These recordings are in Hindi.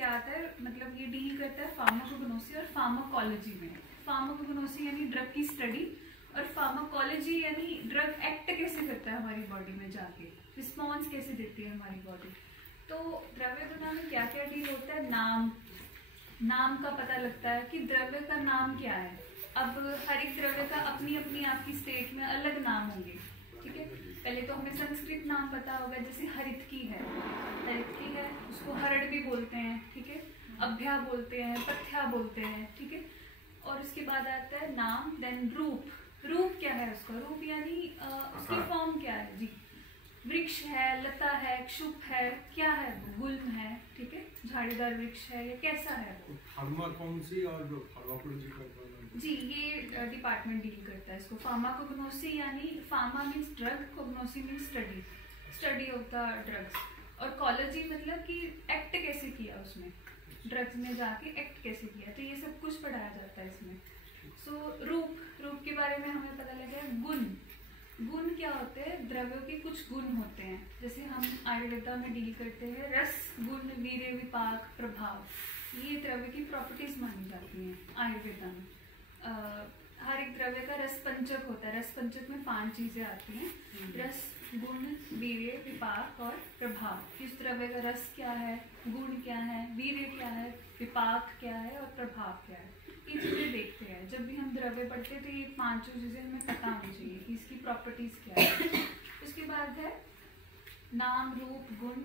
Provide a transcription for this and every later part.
क्या आता है, मतलब ये डील करता है फार्माकोग्नोसी और फार्माकोलॉजी में। फार्माकोग्नोसी यानी ड्रग की स्टडी, और फार्माकोलॉजी यानी ड्रग एक्ट कैसे करता है हमारी बॉडी में जाके, रिस्पॉन्स कैसे देती है हमारी बॉडी। तो द्रव्य गुना में क्या क्या डील होता है, नाम का पता लगता है कि द्रव्य का नाम क्या है। अब हर एक द्रव्य का अपनी अपनी आपकी स्टेट में अलग नाम होंगे, ठीक है। पहले तो हमें संस्कृत नाम पता होगा, जैसे हरितकी है, उसको हरड़ भी बोलते हैं, ठीक है, अभ्या बोलते हैं, पथ्या बोलते हैं, ठीक है। और उसके बाद आता है नाम, देन रूप क्या है उसका, रूप यानी उसकी फॉर्म क्या है जी, वृक्ष है, लता है, क्षुप है, क्या है, गुल्म है, ठीक है, झाड़ीदार वृक्ष है, ये कैसा है वो। फार्माकोग्नोसी और फार्माकोलॉजी जी, ये डिपार्टमेंट डील करता है इसको। फार्माकोग्नोसी यानी pharma means drug, cognosy means study होता ड्रग्स, और कॉलॉजी मतलब कि एक्ट कैसे किया उसमें, ड्रग्स में जाके एक्ट कैसे किया, तो ये सब कुछ पढ़ाया जाता है इसमें। सो रूप के बारे में हमें पता लगा। गुण क्या होते हैं, द्रव्यों के कुछ गुण होते हैं, जैसे हम आयुर्वेदा में डील करते हैं रस, गुण, वीर्य, विपाक, प्रभाव, ये द्रव्य की प्रॉपर्टीज मानी जाती हैं आयुर्वेदा में। हर एक द्रव्य का रस पंचक होता है, रस पंचक में 5 चीजें आती हैं, रस, गुण, वीर्य, विपाक और प्रभाव। किस द्रव्य का रस क्या है, गुण क्या है, वीर्य क्या है, विपाक क्या है और प्रभाव क्या है, ये चीजें देखते हैं। जब भी हम द्रव्य पढ़ते हैं तो ये 5 चीजें हमें पता होनी चाहिए कि इसकी प्रॉपर्टीज क्या है। उसके बाद है नाम, रूप, गुण,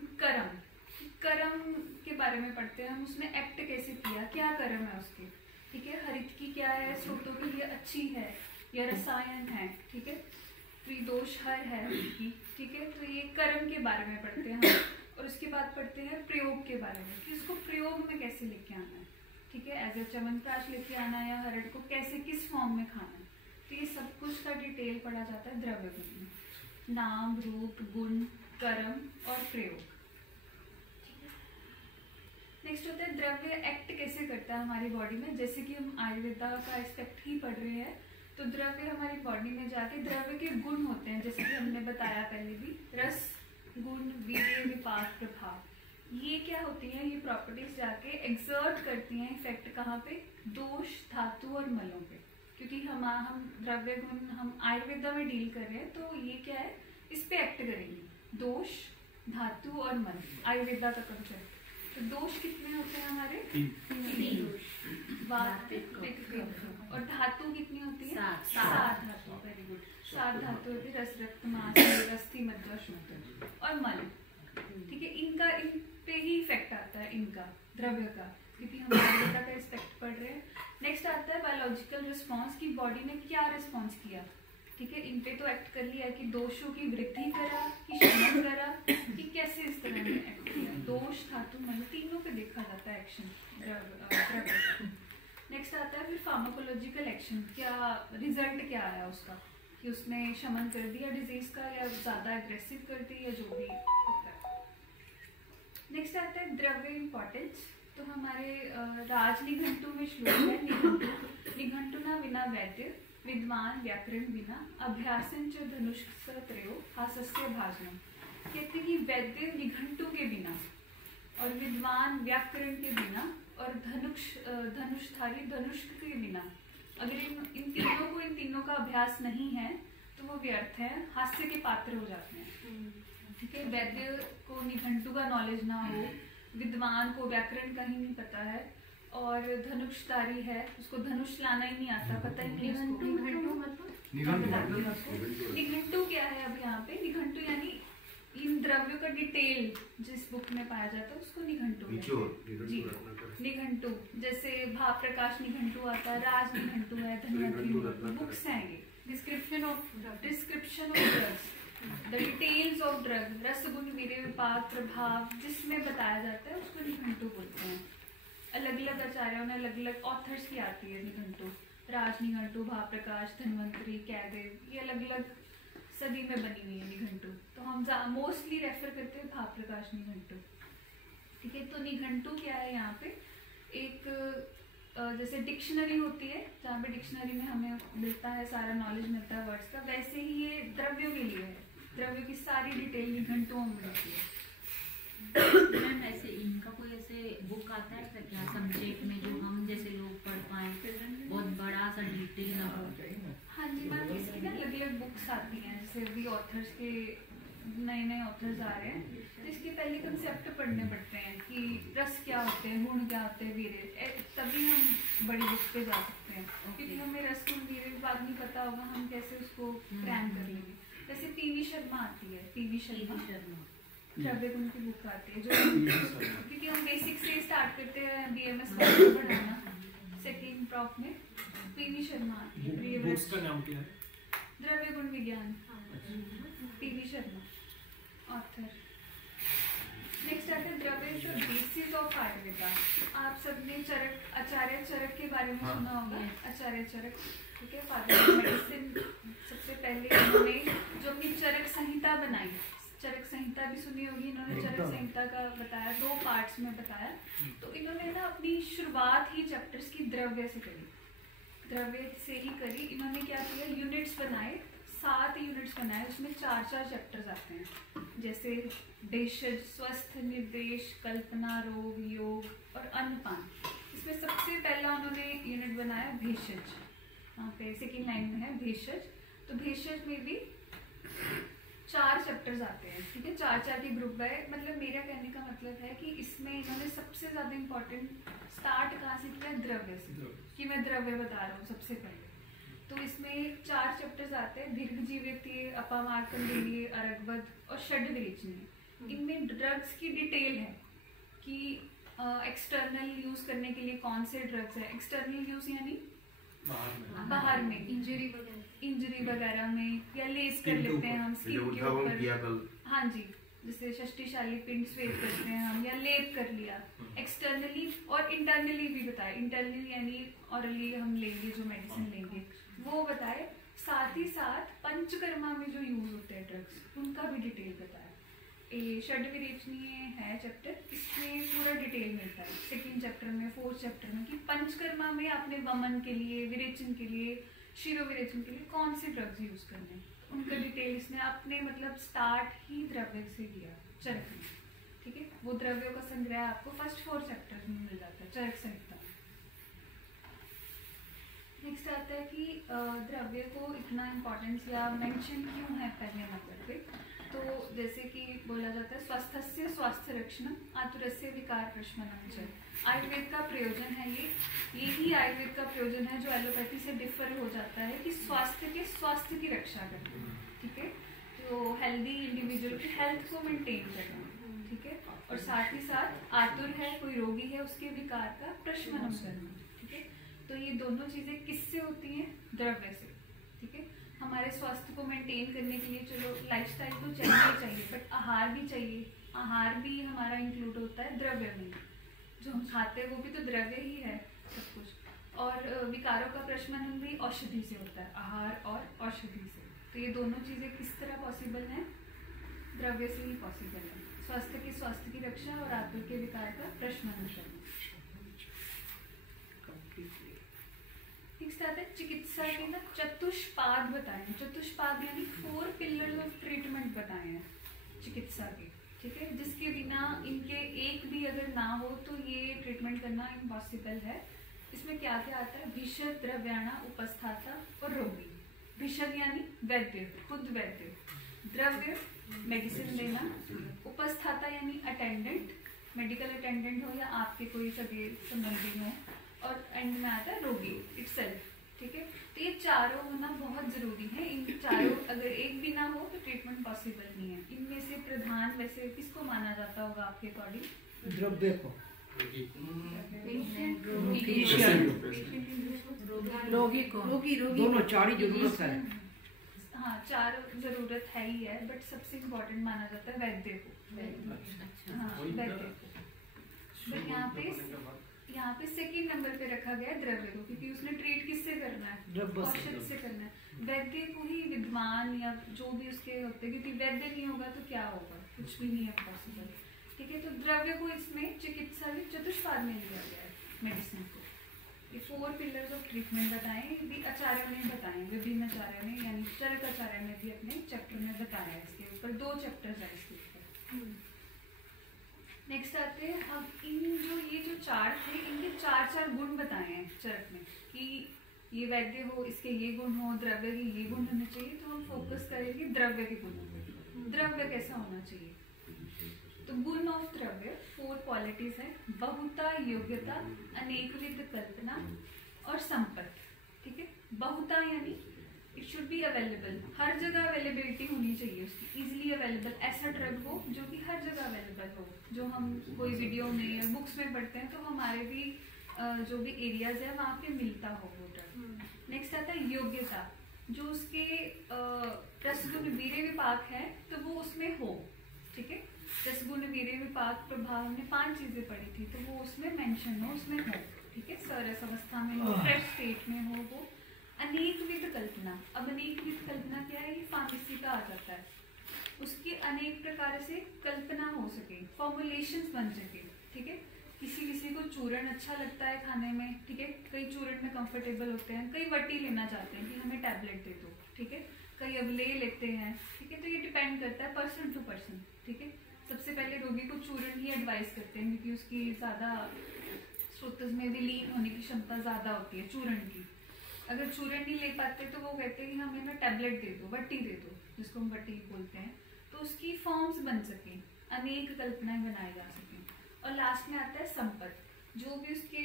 कर्म के बारे में पढ़ते हैं हम, उसने एक्ट कैसे किया, क्या कर्म है उसके, ठीक है। हरितकी क्या है, स्रोतों के लिए अच्छी है या रसायन है, ठीक है। त्रिदोष हर है हरितकी, ठीक है। तो ये कर्म के बारे में पढ़ते हैं हम। और उसके बाद पढ़ते हैं प्रयोग के बारे में, कि उसको प्रयोग में कैसे लेके आना है, ठीक है, एज ए च्यवनप्राश लेके आना है या हरड़ को कैसे किस फॉर्म में खाना है, तो ये सब कुछ का डिटेल पढ़ा जाता है द्रव्य गुण में। नाम, रूप, गुण, कर्म और प्रयोग। नेक्स्ट होता है द्रव्य एक्ट कैसे करता है हमारी बॉडी में। जैसे कि हम आयुर्वेदा का एस्पेक्ट ही पढ़ रहे हैं, तो द्रव्य हमारी बॉडी में जाके द्रव्य के गुण होते हैं, जैसे कि हमने बताया पहले भी, रस, गुण, वीर्य, विपाक, प्रभाव, ये क्या होती है, ये प्रॉपर्टीज जाके एक्सर्ट करती हैं इफेक्ट कहाँ पे, दोष, धातु और मलों पे। क्योंकि हम द्रव्य गुण हम आयुर्वेदा में डील कर रहे हैं, तो ये क्या है, इस पे एक्ट करेंगे, दोष, धातु और मल, आयुर्वेदा का कंसेप्ट। तो दोष कितने होते हैं हमारे, 3 दोष, वात, पित्त, और धातु कितनी होती है, 7 धातु, वेरी गुड, 7 धातु होती है, रस, रक्त, मांस, अस्थि, मज्जा, शुद्ध और मल, ठीक है। इनका इन पे ही इफेक्ट आता है, इनका द्रव्य का, क्योंकि हम आयुर्वेदा का एस्पेक्ट पढ़ रहे हैं। नेक्स्ट आता है बायोलॉजिकल रिस्पॉन्स, की बॉडी ने क्या रिस्पॉन्स किया, ठीक है। इन पे तो एक्ट कर लिया कि दोषों की वृद्धि करा, कि शमन करा, कि कैसे इस तरह में एक्ट किया, दोष, धातु, मल, तीनों पे देखा जाता है एक्शन द्रव्य। नेक्स्ट आता है फिर फार्माकोलॉजिकल एक्शन, क्या रिजल्ट क्या आया उसका, कि उसने शमन कर दिया डिजीज का, या ज्यादा एग्रेसिव कर दी, या जो भी होता है। नेक्स्ट आता है द्रव्य इंपॉर्टेंस। तो हमारे राजनिघंटु में श्लोक है, निघंटुना विना वैद्य, विद्वान व्याकरण बिना, अभ्यासन च धनुष त्रयो, हास्यस्य भाजनम। कहते हैं कि वैद्य निघंटु के बिना, और विद्वान व्याकरण के बिना, और धनुषधारी धनुष के बिना, अगर इन तीनों का अभ्यास नहीं है तो वो व्यर्थ है, हास्य के पात्र हो जाते हैं, ठीक है। वैद्य को निघंटु का नॉलेज ना हो, विद्वान को व्याकरण का ही नहीं पता है, और धनुषधारी है, उसको धनुष लाना ही नहीं आता, पता ही नहीं उसको। निघंटु क्या है अब यहाँ पे, निघंटु यानी इन द्रव्यों का डिटेल जिस बुक में पाया जाता है उसको निघंटु जी। निघंटु जैसे भाव प्रकाश निघंटु आता है, राज निघंटु है, धन्वंतरी बुक्स हैं ये, description of drugs, the details of drug, रस, गुण, वीर्य, विपाक, प्रभाव, जिसमें बताया जाता है उसको निघंटु बोलते हैं। अलग अलग आचार्यों ने अलग अलग ऑथर्स की आती है निघंटु, राज निघंटु, भाव प्रकाश, धन्वंतरी, कैदेव, ये अलग अलग सदी में बनी हुई है निघंटु, तो हम मोस्टली रेफर करते हैं भाव प्रकाश निघंटु, ठीक है। तो निघंटु क्या है यहाँ पे, एक जैसे डिक्शनरी होती है, जहाँ पे डिक्शनरी में हमें मिलता है सारा नॉलेज मिलता है वर्ड्स का, वैसे ही ये द्रव्यों के लिए है, द्रव्यों की सारी डिटेल निघंटुओं में मिलती है। मैम ऐसे इनका कोई ऐसे बुक आता है क्या सब्जेक्ट में जो हम जैसे लोग पढ़ पाए, बहुत बड़ा सा डिटेल ना हो? हाँ जी मैम, इसकी ना अलग अलग बुक्स आती हैं, जैसे अभी ऑथर्स के नए नए ऑथर्स आ रहे हैं, तो इसके पहले कंसेप्ट पढ़ने पड़ते हैं कि रस क्या होते हैं, गुण क्या होते हैं, वीर्य, तभी हम बड़ी बुक पे जा सकते हैं। क्योंकि हमें रस गुण वीर्य की बात नहीं पता होगा, हम कैसे उसको क्रैम कर लेंगे। जैसे पीवी शर्मा आती है, पीवी शर्मा द्रव्य गुण की बुक आती है, जो क्योंकि हम बेसिक से स्टार्ट करते हैं बीएमएस को पढ़ाना, सेकेंड प्रॉफ में पीवी शर्मा आती है। बुक्स का नाम क्या है? द्रव्य गुण विज्ञान, पीवी शर्मा ऑथर। नेक्स्ट आते हैं द्रव्य बेसिस ऑफ आयुर्वेदा। आप सबने चरक, आचार्य चरक के बारे में सुना होगा। आचार्य चरक, ठीक है, फादर ऑफ मेडिसिन। सबसे पहले इन्होंने जो अपनी चरक संहिता बनाई, चरक संहिता भी सुनी होगी इन्होंने, चरक संहिता का बताया, 2 पार्ट्स में बताया। तो इन्होंने ना अपनी शुरुआत ही चैप्टर्स की द्रव्य से करी, द्रव्य से ही करी। इन्होंने क्या किया, यूनिट्स बनाए, 7 यूनिट्स बनाए, उसमें 4-4 चैप्टर्स आते हैं, जैसे भेषज, स्वस्थ, निर्देश, कल्पना, रोग, योग और अन्नपान। इसमें सबसे पहला उन्होंने यूनिट बनाया भेषज, यहाँ पे सेकेंड लाइन में है भेषज। तो भेषज में भी 4 चैप्टर्स आते हैं, ठीक है, 4-4 के ग्रुप है। मतलब मेरा कहने का मतलब है कि इसमें इन्होंने सबसे ज्यादा इम्पोर्टेंट स्टार्ट कहाँ से किया, द्रव्य से, कि मैं द्रव्य बता रहा हूँ सबसे पहले। तो इसमें 4 चैप्टर्स आते हैं, दीर्घ जीवितीय, अपामार्कंडेय, अरगवद और षड्विरेचनीय। इनमें ड्रग्स की डिटेल है कि एक्सटर्नल यूज करने के लिए कौन से ड्रग्स है। एक्सटर्नल यूज यानी बाहर में इंजरी वगैरह में, या लेस कर लेते हैं हम स्किन के ऊपर, हाँ जी, जैसे षष्टिशाली पिंड स्वेद करते हैं हम, या लेप कर लिया एक्सटर्नली। और इंटरनली भी बताया, इंटरनली यानी ऑरली हम लेंगे जो मेडिसिन लेंगे वो बताए। साथ ही साथ पंचकर्मा में जो यूज होते हैं ड्रग्स, उनका भी डिटेल बताया। ये षड्विरेचनीय है चैप्टर, इसमें पूरा डिटेल मिलता है सेकेंड चैप्टर में, 4th चैप्टर में, कि पंचकर्मा में आपने वमन के लिए, विरेचन के लिए, शिरोविरेचन के लिए कौन से ड्रग्स यूज करने, उनका डिटेल इसने अपने मतलब स्टार्ट ही द्रव्य से दिया चरक में, ठीक है। वो द्रव्यों का संग्रह आपको फर्स्ट 4 चैप्टर में मिल जाता है चरक संहिता। नेक्स्ट आता है कि द्रव्य को इतना इम्पोर्टेंस या मेंशन क्यों है पहले नंबर पे। तो जैसे कि बोला जाता है स्वस्थस्य स्वास्थ्य रक्षण, आतुरस्य विकार प्रशमनम च। आयुर्वेद का प्रयोजन है यही आयुर्वेद का प्रयोजन है जो एलोपैथी से डिफर हो जाता है, कि स्वास्थ्य के स्वास्थ्य की रक्षा करना, ठीक है, तो हेल्दी इंडिविजुअल की हेल्थ को मेंटेन करना, ठीक है, और साथ ही साथ आतुर है, कोई रोगी है, उसके विकार का प्रशमनम करना, ठीक है। तो ये दोनों चीजें किससे होती हैं, द्रव्य से, ठीक है। हमारे स्वास्थ्य को मेंटेन करने के लिए चलो लाइफस्टाइल तो चाहिए, बट आहार भी चाहिए, आहार भी हमारा इंक्लूड होता है द्रव्य में, जो हम खाते हैं वो भी तो द्रव्य ही है सब कुछ। और विकारों का प्रशमन भी औषधि से होता है, आहार और औषधि से। तो ये दोनों चीजें किस तरह पॉसिबल हैं, द्रव्य से ही पॉसिबल है, स्वास्थ्य की रक्षा और आतुर के विकार का प्रशमन करना। नेक्स्ट आता है चिकित्सा के ना चतुष्पाद बताए, चतुष्पाद यानी 4 पिलर्स ऑफ ट्रीटमेंट बताए हैं चिकित्सा के, ठीक है, जिसके बिना इनके एक भी अगर ना हो तो ये ट्रीटमेंट करना इम्पॉसिबल है। इसमें क्या क्या आता है, भिषक, द्रव्याणा, उपस्थाता और रोगी। भिषक यानी वैद्य, खुद वैद्य, द्रव्य मेडिसिन देना, उपस्थाता यानी अटेंडेंट, मेडिकल अटेंडेंट हो या आपके कोई सगे संबंधी हो, और एंड में आता है रोगी इटसेल्फ, ठीक है। तो ये चारों होना बहुत जरूरी है, इन चारों अगर एक भी ना हो तो ट्रीटमेंट पॉसिबल नहीं है। इनमें से प्रधान वैसे किसको माना जाता होगा आपके अकॉर्डिंग, द्रव्य को, रोगी को, दोनों 4 ही जरूरत है। हाँ 4 जरूरत है ही है, बट सबसे इम्पोर्टेंट माना जाता है वैद्य को, हाँ वैद्य को। बट यहाँ पे सेकंड नंबर पे रखा गया है द्रव्य को, क्योंकि उसने ट्रीट किससे करना है, औषध से करना है। वैद्य को ही विद्वान या जो भी उसके होते हैं, क्योंकि वैद्य नहीं होगा तो क्या होगा, कुछ भी नहीं है पॉसिबल, ठीक है। तो द्रव्य को इसमें चिकित्सा के चतुष्पाद में लिया गया है मेडिसिन को। ये 4 पिलर्स ऑफ ट्रीटमेंट बताए, भी आचार्यों ने बताए, विभिन्न आचार्यों ने, यानी चरक आचार्य ने भी अपने चैप्टर में बताया है। इसके ऊपर 2 चैप्टर्स है इसके ऊपर। नेक्स्ट आते हैं हम इन जो चार थे इनके चार गुण बताए हैं चरक में कि ये वैद्य हो, इसके ये गुण हो, द्रव्य के ये गुण होने चाहिए। तो हम फोकस करेंगे द्रव्य के गुणों पे। द्रव्य कैसा होना चाहिए? तो गुण ऑफ द्रव्य 4 क्वालिटीज है: बहुता, योग्यता, अनेकविध कल्पना और संपत्ति। ठीक है, बहुता यानी इट शुड बी अवेलेबल, हर जगह अवेलेबिलिटी होनी चाहिए उसकी, इजीली अवेलेबल, ऐसा ड्रग हो जो कि हर जगह अवेलेबल हो, जो हम कोई वीडियो में या बुक्स में पढ़ते हैं तो हमारे भी जो भी एरियाज है वहाँ पे मिलता हो वो ड्रग। नेक्स्ट आता है योग्यता, जो उसके रसगुण वीर्य विपाक है तो वो उसमें हो। ठीक है, रसगुण वीर्य विपाक प्रभाव ने 5 चीजें पढ़ी थी तो वो उसमें मेंशन हो, उसमें हो। ठीक है, सरस अवस्था में हो, फ्रेश स्टेट में हो वो। अनेकविध कल्पना, अब अनेकविध कल्पना क्या है? ये फार्मेसी का आ जाता है, उसकी अनेक प्रकार से कल्पना हो सके, फॉर्मुलेशंस बन सके। ठीक है, किसी को चूर्ण अच्छा लगता है खाने में। ठीक है, कई चूर्ण में कंफर्टेबल होते हैं, कई वटी लेना चाहते हैं कि हमें टैबलेट दे दो। ठीक है, कई अब ले लेते हैं। ठीक है, तो ये डिपेंड करता है पर्सन टू पर्सन। ठीक है, सबसे पहले रोगी को चूर्ण ही एडवाइस करते हैं क्योंकि उसकी ज्यादा स्रोत में विलीन होने की क्षमता ज्यादा होती है चूर्ण की। अगर चूर्ण नहीं ले पाते तो वो कहते हैं कि हमें ना टैबलेट दे दो, वट्टी दे दो, जिसको हम वट्टी बोलते हैं, तो उसकी फॉर्म्स बन सके, अनेक कल्पनाएं बनाई जा सके। और लास्ट में आता है संपत्ति, जो भी उसके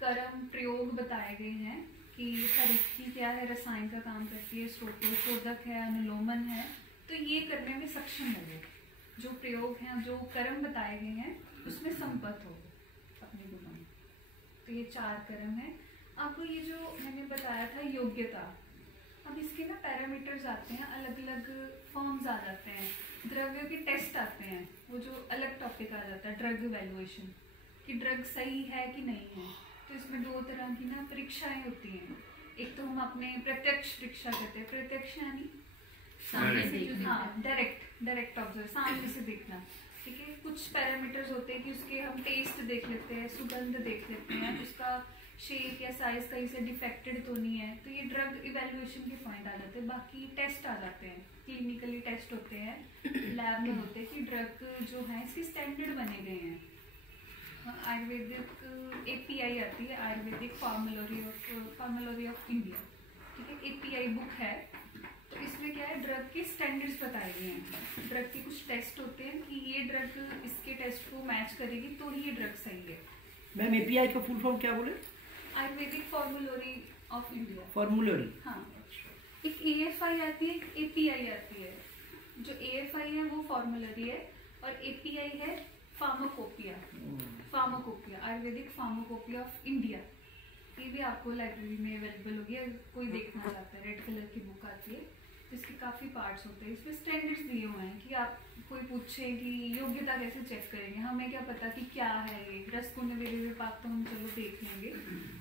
कर्म प्रयोग बताए गए हैं कि हर एक की क्या है, रसायन का काम करती है, स्रोतक है, अनुलोमन है, तो ये करने में सक्षम हो गए। जो प्रयोग हैं, जो कर्म बताए गए हैं उसमें संपत्ति हो अपने गुणों में। तो ये 4 कर्म है। आपको ये जो मैंने बताया था योग्यता, अब इसके ना पैरामीटर्स आते हैं, अलग अलग फॉर्म्स आ जाते हैं, द्रव्यों के टेस्ट आते हैं, वो जो अलग टॉपिक आ जाता है ड्रग इवैल्यूएशन, कि ड्रग सही है कि नहीं है। तो इसमें 2 तरह की ना परीक्षाएं होती हैं। एक तो हम अपने प्रत्यक्ष परीक्षा करते हैं, प्रत्यक्ष यानी सामने से, हाँ, डायरेक्ट ऑब्जर्व, सामने से देखना। ठीक है, कुछ पैरामीटर्स होते हैं कि उसके हम टेस्ट देख लेते हैं, सुगंध देख लेते हैं, उसका शेप या साइज कहीं से डिफेक्टेड तो नहीं है, तो ये ड्रग इवैल्यूएशन के पॉइंट आ जाते हैं। बाकी टेस्ट आ जाते हैं, क्लिनिकली टेस्ट होते हैं, लैब में होते हैं कि ड्रग जो है इसके स्टैंडर्ड बने गए हैं। आयुर्वेदिक API आती है, आयुर्वेदिक फार्मोलॉजी ऑफ इंडिया। ठीक है, API बुक है, तो इसमें क्या है, ड्रग के स्टैंडर्ड्स बताए गए हैं। ड्रग के कुछ टेस्ट होते हैं कि ये ड्रग इसके टेस्ट को मैच करेगी तो ही ये ड्रग सही है। मैम API का फुल फॉर्म क्या बोले? Ayurvedic pharmacology of India. Formulary, हाँ, एक AFI आती है, एक API आती है। जो AFI है वो फार्मोलरी है और API है pharmacopoeia. Pharmacopoeia, Ayurvedic pharmacopoeia of India. ये भी आपको लाइब्रेरी में अवेलेबल होगी, अगर कोई देखना चाहता है। रेड कलर की बुक आती है जिसके काफ़ी पार्ट्स होते हैं। इसमें स्टैंडर्ड्स दिए हुए हैं कि आप कोई पूछे कि योग्यता कैसे चेक करेंगे, हमें क्या पता कि क्या है ये रसगुण वीर्य विपाक, तो हम चलो देख लेंगे।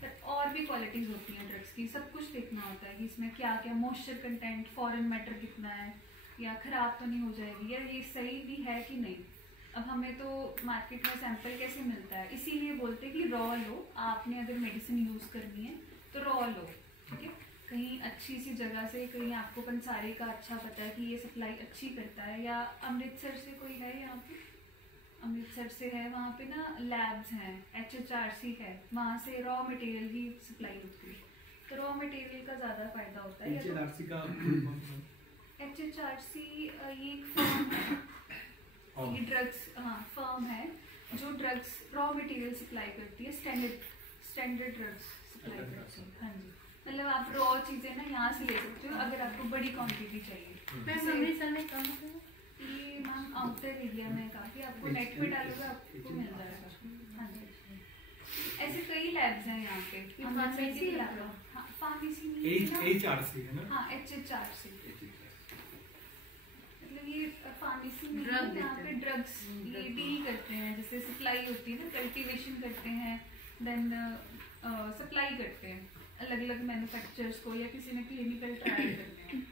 बट और भी क्वालिटीज़ होती हैं ड्रग्स की, सब कुछ देखना होता है कि इसमें क्या क्या मॉइस्चर कंटेंट, फॉरेन मैटर कितना है, या खराब तो नहीं हो जाएगी, या ये सही भी है कि नहीं। अब हमें तो मार्केट में सैंपल कैसे मिलता है, इसीलिए बोलते हैं कि रॉ लो। आपने अगर मेडिसिन यूज़ करनी है तो रॉ लो। ठीक है, कहीं अच्छी सी जगह से, कहीं आपको पंसारी का अच्छा पता है कि ये सप्लाई अच्छी करता है, या अमृतसर से कोई है यहाँ पे, अमृतसर से है, वहाँ पे ना लैब्स हैं, HHRC है, वहाँ से रॉ मटेरियल ही सप्लाई होती है। तो रॉ मटेरियल का ज़्यादा फायदा होता है। HHRC का HHRC ये एक फर्म है, ये ड्रग्स, हाँ, फर्म है जो ड्रग्स रॉ मटेरियल सप्लाई करती है, स्टैंडर्ड ड्रग्स सप्लाई करती है। हाँ जी, मतलब आप रॉ चीजें ना यहाँ से ले सकते हो अगर आपको बड़ी क्वांटिटी चाहिए। मैम अमृतसर में कहाँ पे? ये मैम आउटर एरिया में काफी, आपको नेट पे डालोगे आपको मिल जाएगा। हाँ जी, ऐसे कई लैब्स हैं यहाँ पे। फार्मेसी लैब, हाँ, फार्मेसी नहीं, HRC है ना? हाँ, HHRC। मतलब ये फार्मेसी में ड्रग यहाँ पे ड्रग्स ये डील करते हैं, जैसे सप्लाई होती है ना, कल्टीवेशन करते हैं, देन सप्लाई करते हैं अलग अलग मैन्युफैक्चरर्स को, या किसी ने क्लिनिकल ट्रायल करने हैं।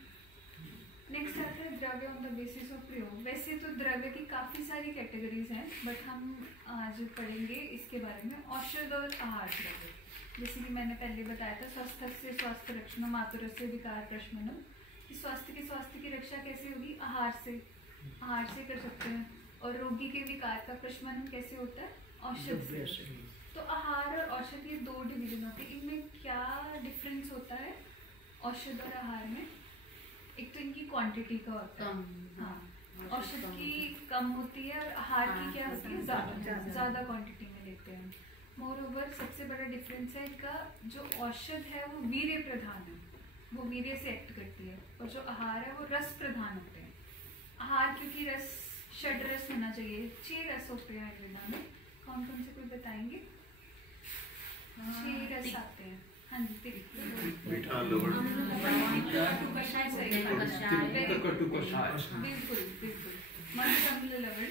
नेक्स्ट आता है द्रव्य ऑन द बेसिस ऑफ प्रयोग। वैसे तो द्रव्य की काफ़ी सारी कैटेगरीज हैं, बट हम आज पढ़ेंगे इसके बारे में औषध और आहार द्रव्य। जैसे कि मैंने पहले बताया था, स्वस्थ से स्वास्थ्य रक्षण, मातुर से विकार प्रशमनम, कि स्वास्थ्य की रक्षा कैसे होगी, आहार से कर सकते हैं। और रोगी के विकार का प्रशमन कैसे होता है? औषध से। तो आहार और औषध ये 2 डिवीजन होते हैं। इनमें क्या डिफरेंस होता है औषध और आहार में? एक तो इनकी क्वांटिटी का होता है, हाँ, औषध की कम होती है और आहार की क्या होती है? ज़्यादा क्वांटिटी में लेते हैं। मोर ओवर सबसे बड़ा डिफरेंस है इनका, जो औषध है वो वीर्य प्रधान है, वो वीर्य से एक्ट करती है, और जो आहार है वो रस प्रधान होते हैं। आहार क्योंकि रस षड रस होना चाहिए, 6 रस होते हैं आयुर्वेदा में। कौन कौन से कोई बताएंगे? 6 रस आते हैं। हाँ जी, मीठा, लवण, बिल्कुल बिल्कुल, मधुर, अम्ल, लवण,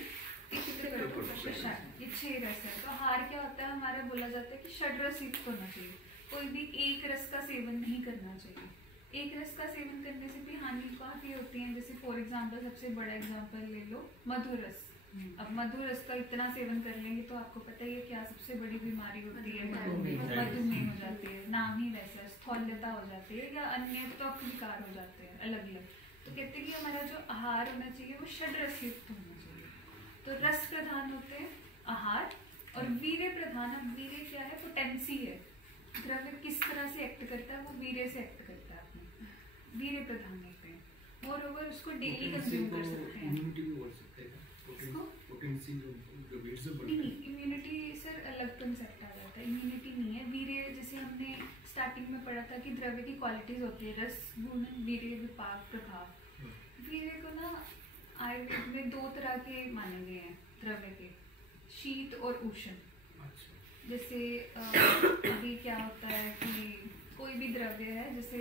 तिक्त, कटु, कषाय, ये 6 रस है। तो आहार क्या होता है हमारा? बोला जाता है कि षड रस युक्त होना चाहिए, कोई भी एक रस का सेवन नहीं करना चाहिए। एक रस का सेवन करने से भी हानि काफी होती है। जैसे फॉर एग्जाम्पल, सबसे बड़ा एग्जाम्पल ले लो, मधुर रस। अब मधुर रस का इतना सेवन कर लेंगे तो आपको पता ही है क्या सबसे बड़ी बीमारी होती है? मधुमेह हो जाती है, नाम ही वैसा, स्थौल्यता हो जाती है, या अन्य त्वक विकार हो जाते हैं अलग अलग। तो कहते हैं कि हमारा जो आहार होना चाहिए वो षड रस युक्त होना चाहिए। तो रस प्रधान होते हैं आहार, और वीर्य प्रधान। अब वीर्य क्या है? पोटेंसी है, द्रव्य किस तरह से एक्ट करता है, वो वीर्य से एक्ट करता है। अपने वीर्य प्रधान होते हैं। मोर ओवर उसको डेली कंज्यूम कर सकते हैं। इम्यूनिटी भी बढ़ सकते हैं। पोटेंसी जो वेट से बढ़ता है। नहीं, इम्यूनिटी सर अलग कंसेप्ट आ जाता है। इम्यूनिटी नहीं है। वीर्य, जैसे हमने स्टार्टिंग में पढ़ा था कि द्रव्य की क्वालिटीज होती है, रस, गुण, वीर्य, विपाक, प्रभाव। वीर्य को ना आयुर्वेद में 2 तरह के माने गए हैं द्रव्य के, शीत और उष्ण। जैसे अभी क्या होता है कि कोई भी द्रव्य है, जैसे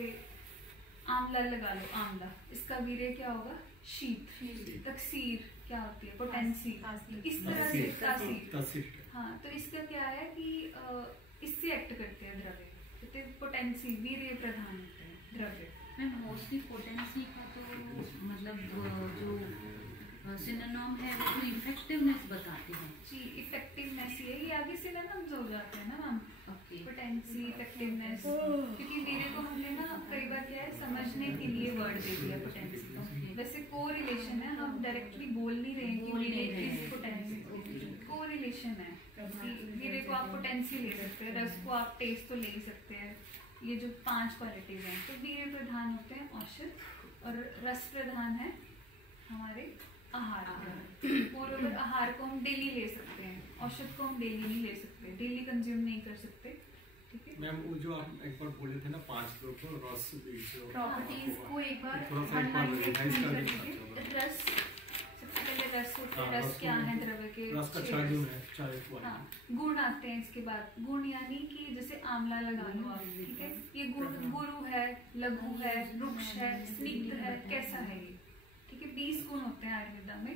आंवला लगा लो, आंवला, इसका वीर्य क्या होगा? शीत। तकसीर क्या होती है? पोटेंसी। इस तरह से तासीर। हाँ, तो इसका क्या है कि इससे एक्ट करते हैं द्रव्य, कहते हैं पोटेंसी, वीर्य प्रधान होते हैं द्रव्य। मैम मोस्टली पोटेंसी का तो मतलब जो सिनोनिम है वो तो इफेक्टिवनेस बताते हैं जी। इफेक्टिवनेस ये आगे सिनोनिम्स हो जाते हैं ना मैम। पोटेंसी, इफेक्टिवनेस, क्योंकि वीर्य को हमने ना कई बार क्या है समझने के लिए वर्ड दे दिया पोटेंसी को। वैसे कोरिलेशन है, हम डायरेक्टली बोल नहीं रहे हैं कि वीर्य इज पोटेंसी। कोरिलेशन है कि वीर्य को आप पोटेंसी ले सकते हैं, रस को आप टेस्ट तो ले ही सकते हैं। ये जो 5 क्वालिटीज हैं, तो वीर्य प्रधान होते हैं औषध, और रस प्रधान है हमारे आहार। मोर आहार को हम डेली ले सकते हैं, औषध को हम डेली नहीं ले सकते, डेली कंज्यूम नहीं कर सकते। ठीक है मैम, वो जो आप एक बार बोले थे ना 5 रस प्रॉपर्टीज को एक बार रस, सबसे पहले रस होते हैं। रस क्या है? द्रव्य के रस का 6 गुण है, 4 हाँ, गुण आते हैं इसके बाद। गुण यानी कि जैसे आंवला लगा लो आप, ठीक है, ये गुण गुरु है, लघु है, रुक्ष है, स्निग्ध है, कैसा है ये? ठीक है, 20 गुण होते हैं आयुर्वेदा में।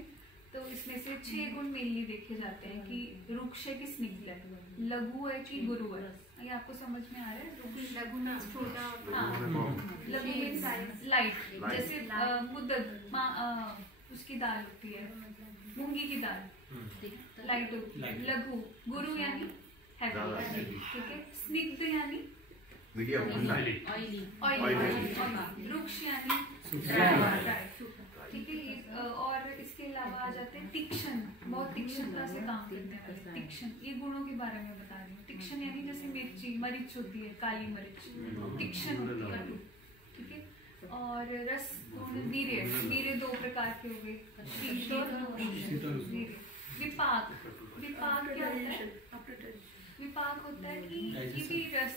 तो इसमें से 6 गुण मेनली देखे जाते हैं कि रुक्ष है कि स्निग्ध है, लघु है कि गुरु है। ये आपको समझ में आ रहा है? लघु में छोटा, हाँ, लघु मीन्स लाइट, जैसे मुद्दत, उसकी दाल होती है, मूंगी की दाल, लाइट होती है। लघु, गुरु यानी हैवी, ठीक है। स्निग्ध यानी ऑयली, रुक्ष यानी ड्राई, ठीक है। और इसके अलावा आ जाते हैं तीक्ष्ण, बहुत तीक्ष्णता से काम करते हैं तीक्ष्ण। ये गुणों के बारे में बता रही हूँ। तीक्ष्ण यानी जैसे मिर्ची, मरीच होती है, काली मरीच, तीक्ष्ण होती है, ठीक है। और रस गुण, वीर्य, वीर्य 2 प्रकार के हो गए, शीत और वीर्य। विपाक, विपाक क्या होता है? विपाक होता है कि ये भी रस,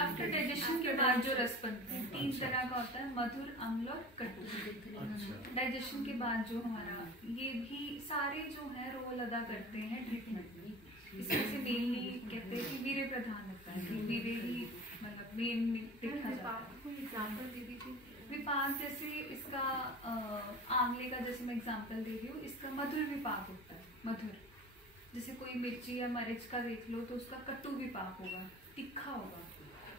आफ्टर डाइजेशन के बाद जो रस बनते हैं 3 तरह का होता है, मधुर, अम्ल और कटु। डाइजेशन के बाद जो हमारा, ये भी सारे जो है रोल अदा करते हैं ट्रीटमेंट। इसमें से मेनली कहते हैं कि वीर्य प्रधान होता है, कि वीर्य ही मतलब मेन देखा जाता है। विपाक जैसे इसका आंवले का जैसे मैं एग्जांपल दे रही हूँ, इसका मधुर विपाक होता है। मधुर, जैसे कोई मिर्ची या मरीच का देख लो तो उसका कटु विपाक होगा, तीखा होगा।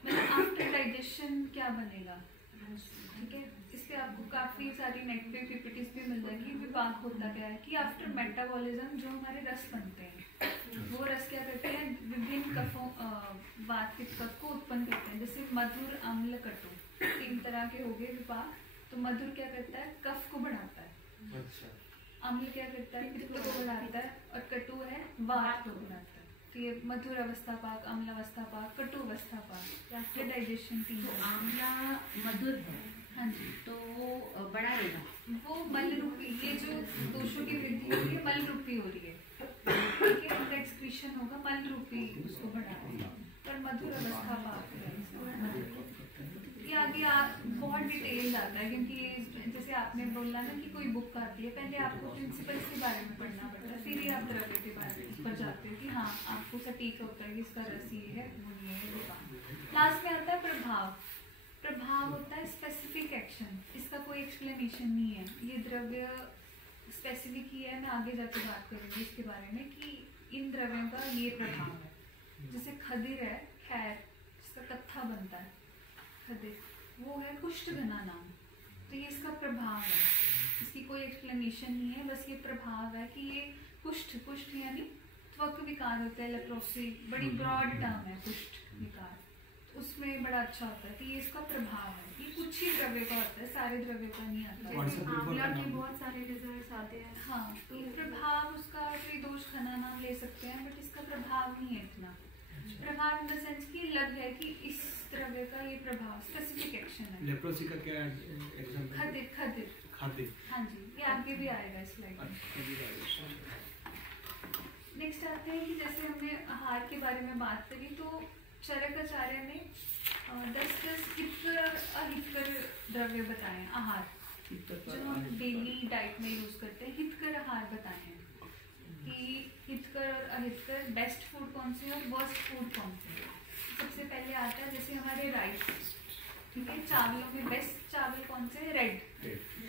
मतलब आफ्टर डाइजेशन क्या बनेगा, ठीक है। इस पे आपको काफी सारी नेट पे पीपीटीज भी मिल जाएगी। विपाक होता क्या है कि आफ्टर मेटाबॉलिज्म जो हमारे रस बनते हैं, वो रस क्या करते हैं? विभिन्न कफों, वात पित्त कफ को उत्पन्न करते हैं। जैसे मधुर, अम्ल, कटु 3 तरह के हो गए विपाक। तो मधुर क्या करता है? कफ को बढ़ाता है। अम्ल क्या करता है, पित्त को बढ़ाता है, और कटु है वात को बढ़ाता है। तो ये मधुर अवस्था पाक, अम्ल अवस्था पाक, कटु अवस्था पाक, आपके डाइजेशन तीन। तो आंवला मधुर है, हाँ जी, तो वो बढ़ाएगा। वो मल रूपी, ये जो दोषों की वृद्धि हो रही है मल रूपी हो रही है, ठीक है, उनका एक्सक्रीशन होगा मल रूपी, उसको बढ़ाएगा। पर मधुर अवस्था पाक है, ये आगे आप बहुत डिटेल आता है, क्योंकि जैसे आपने बोला ना कि कोई बुक आती है, पहले आपको प्रिंसिपल्स के बारे में पढ़ना पड़ता है, फिर ही आप द्रव्य के बारे में पर जाते हो कि हाँ आपको सटीक होता है कि इसका रस ये है, वो ये है। लास्ट में आता है प्रभाव। प्रभाव होता है स्पेसिफिक एक्शन, इसका कोई एक्सप्लेनेशन नहीं है, ये द्रव्य स्पेसिफिक ही है। मैं आगे जाके बात करूँगी इसके बारे में कि इन द्रव्यों का ये प्रभाव है। जैसे खदिर है, खैर इसका कत्था बनता है, खदिर वो है कुष्ठ घना नाम, तो ये इसका प्रभाव है, इसकी कोई एक्सप्लेनेशन नहीं है, बस ये प्रभाव है कि ये कुष्ठ, कुष्ठ यानी त्वक विकार होता है, लेप्रोसी, बड़ी ब्रॉड टर्म है कुष्ठ विकार, तो उसमें बड़ा अच्छा होता है, तो ये इसका प्रभाव है। ये कुछ ही द्रव्य का होता है, सारे द्रव्य का नहीं आता। आंवला के बहुत सारे रिजल्ट्स आते हैं। हाँ, तो प्रभाव उसका त्रिदोष खना नाम ले सकते हैं, बट इसका प्रभाव नहीं है इतना। प्रभाव इन द सेंस की लग है कि इस द्रव्य का ये प्रभाव स्पेसिफिक एक्शन है। लेप्रोसी का क्या एग्जांपल? खदिर, खदिर, खादिर। हाँ जी, ये आगे भी आएगा स्लाइड में। नेक्स्ट आते हैं कि जैसे हमने आहार के बारे में बात करी, तो चरकाचार्य ने 10 हितकर अहितकर द्रव्य बताए आहार, जो हम डेली डाइट में यूज करते हैं। हितकर आहार बताए हैं कि हितकर और अहितकर बेस्ट फूड कौन से और वर्स्ट फूड कौन से। सबसे पहले आता है जैसे हमारे राइस, ठीक है, चावलों में बेस्ट चावल कौन से, रेड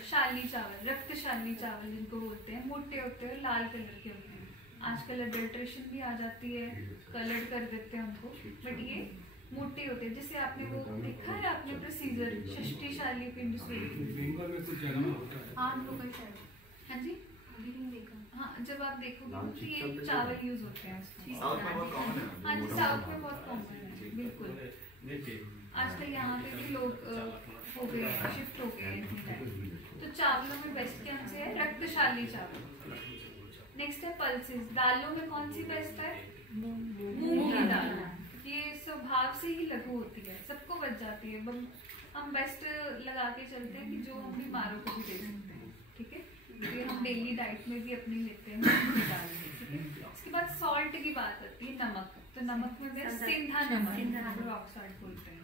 शाली चावल, रक्तशाली चावल जिनको बोलते हैं, मोटे होते हैं, लाल कलर के होते हैं। आजकल अडल्ट्रेशन भी आ जाती है, कलर कर देते हैं उनको, बट ये मोटे होते हैं। जैसे आपने वो देखा है, आपने प्रोसीजर षष्टिशाली पिंड स्वीकृति, बंगाल में कुछ जगह होता है। हाँ लोग शायद, हाँ जी, अभी नहीं देखा। हाँ, जब आप देखोगे तो ये चावल यूज होते हैं उसमें। साउथ में बहुत कॉमन है। हाँ जी, साउथ में बहुत कॉमन है, बिल्कुल। आजकल यहाँ पे भी लोग हो गए, शिफ्ट हो गए हैं। तो चावलों में बेस्ट कौन से है, रक्तशाली चावल। नेक्स्ट है पल्सेस, दालों में कौन सी बेस्ट है, मूंग की दाल। ये स्वभाव से ही लघु होती है, सबको बच जाती है, हम बेस्ट लगा के चलते हैं कि जो हम बीमारों को भी दे सकते हैं, ठीक है। ये हम डेली डाइट में भी अपनी लेते हैं मूंग की दाल, ठीक है। इसके बाद सॉल्ट की बात आती है, नमक। तो नमक में बेस्ट सेंधा नमक, रॉक सॉल्ट बोलते हैं,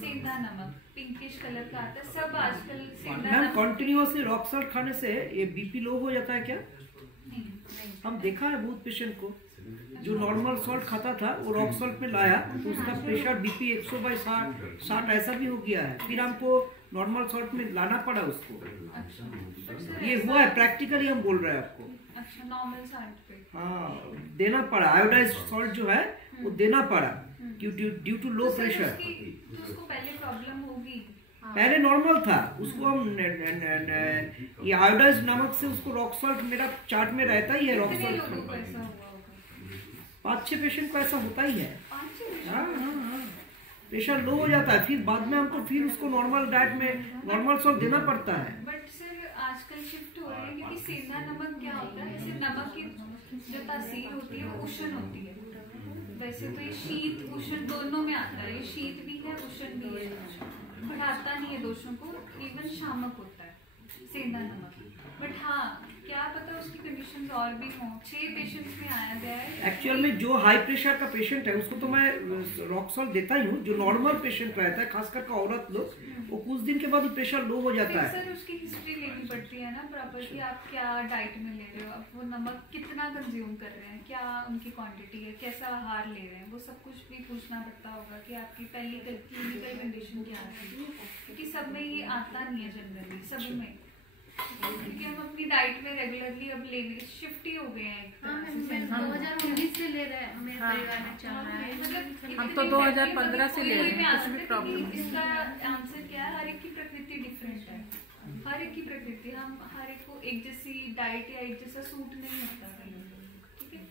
सेंधा नमक पिंकिश कलर का आता है। सब आजकल सेंधा नमक कंटिन्यूअसली रॉक सॉल्ट खाने से ये बीपी लो हो जाता है क्या? नहीं, हम देखा है बहुत पेशेंट को जो नॉर्मल सॉल्ट खाता था वो रॉक सॉल्ट में लाया तो उसका प्रेशर बीपी 100/60 ऐसा भी हो गया है। फिर हमको नॉर्मल सॉल्ट में लाना पड़ा उसको। अच्छा, ये हुआ है, प्रैक्टिकली हम बोल रहे हैं आपको। अच्छा, नॉर्मल सॉल्ट पे हाँ, देना पड़ा। आयोडाइज सॉल्ट जो है वो देना पड़ा ड्यू टू लो प्रेशर। तो उसको पहले प्रॉब्लम होगी, पहले नॉर्मल था, उसको हम ये आयोडाइज नमक से उसको रॉक सॉल्ट, मेरा चार्ट में रहता ही है रॉक कितने सॉल्ट। लोगों को ऐसा हुआ होगा? 5-6 पेशेंट को ऐसा होता ही है। 5-6 हाँ हाँ हाँ, प्रेशर लो हो जाता है, फिर बाद में हमको फिर उसको नॉर्मल डाइट में नॉर्मल सॉल्ट देना पड़ता है। बट सर आजकल शिफ्ट हो रही है, क्योंकि सेंधा नमक क्या होता है, जैसे नमक की जो तासीर होती है वो उष्ण होती है। वैसे तो ये शीत उष्ण दोनों में आता है, ये शीत भी है उष्ण भी है, बढ़ाता नहीं है दोषों को, इवन शामक होता है सेंधा नमक। बट हाँ, क्या पता उसकी कंडीशंस और भी हों। 6 पेशेंट्स में आया गया है। एक्चुअल में जो हाई प्रेशर का पेशेंट है उसको तो मैं रॉक सॉल्ट देता ही हूँ। जो नॉर्मल पेशेंट रहता है, खासकर का औरत लोग, वो कुछ दिन के बाद प्रेशर लो हो जाता है। सर उसकी हिस्ट्री लेनी पड़ती है ना प्रॉपर, कि आप क्या डाइट में ले रहे हो, आप वो नमक कितना कंज्यूम कर रहे हैं, क्या उनकी क्वांटिटी है, कैसा आहार ले रहे हैं, वो सब कुछ भी पूछना पड़ता होगा कि आपकी पहली क्लिनिकल कंडीशन क्या है, क्योंकि सब में ये आता नहीं है जनरली, सब में। क्योंकि हम अपनी डाइट में रेगुलरली अब लेने शिफ्ट ही हो गए हैं। हाँ, 2019 से ले रहे हैं, मेरे परिवार में चल रहा है। मतलब हम तो 2015 से ले रहे हैं, कुछ भी प्रॉब्लम नहीं। इसका आंसर क्या है, हर एक की प्रकृति डिफरेंट है, हर एक की प्रकृति, हम हर एक को एक जैसी डाइट या एक जैसा सूट नहीं होता है, ठीक है।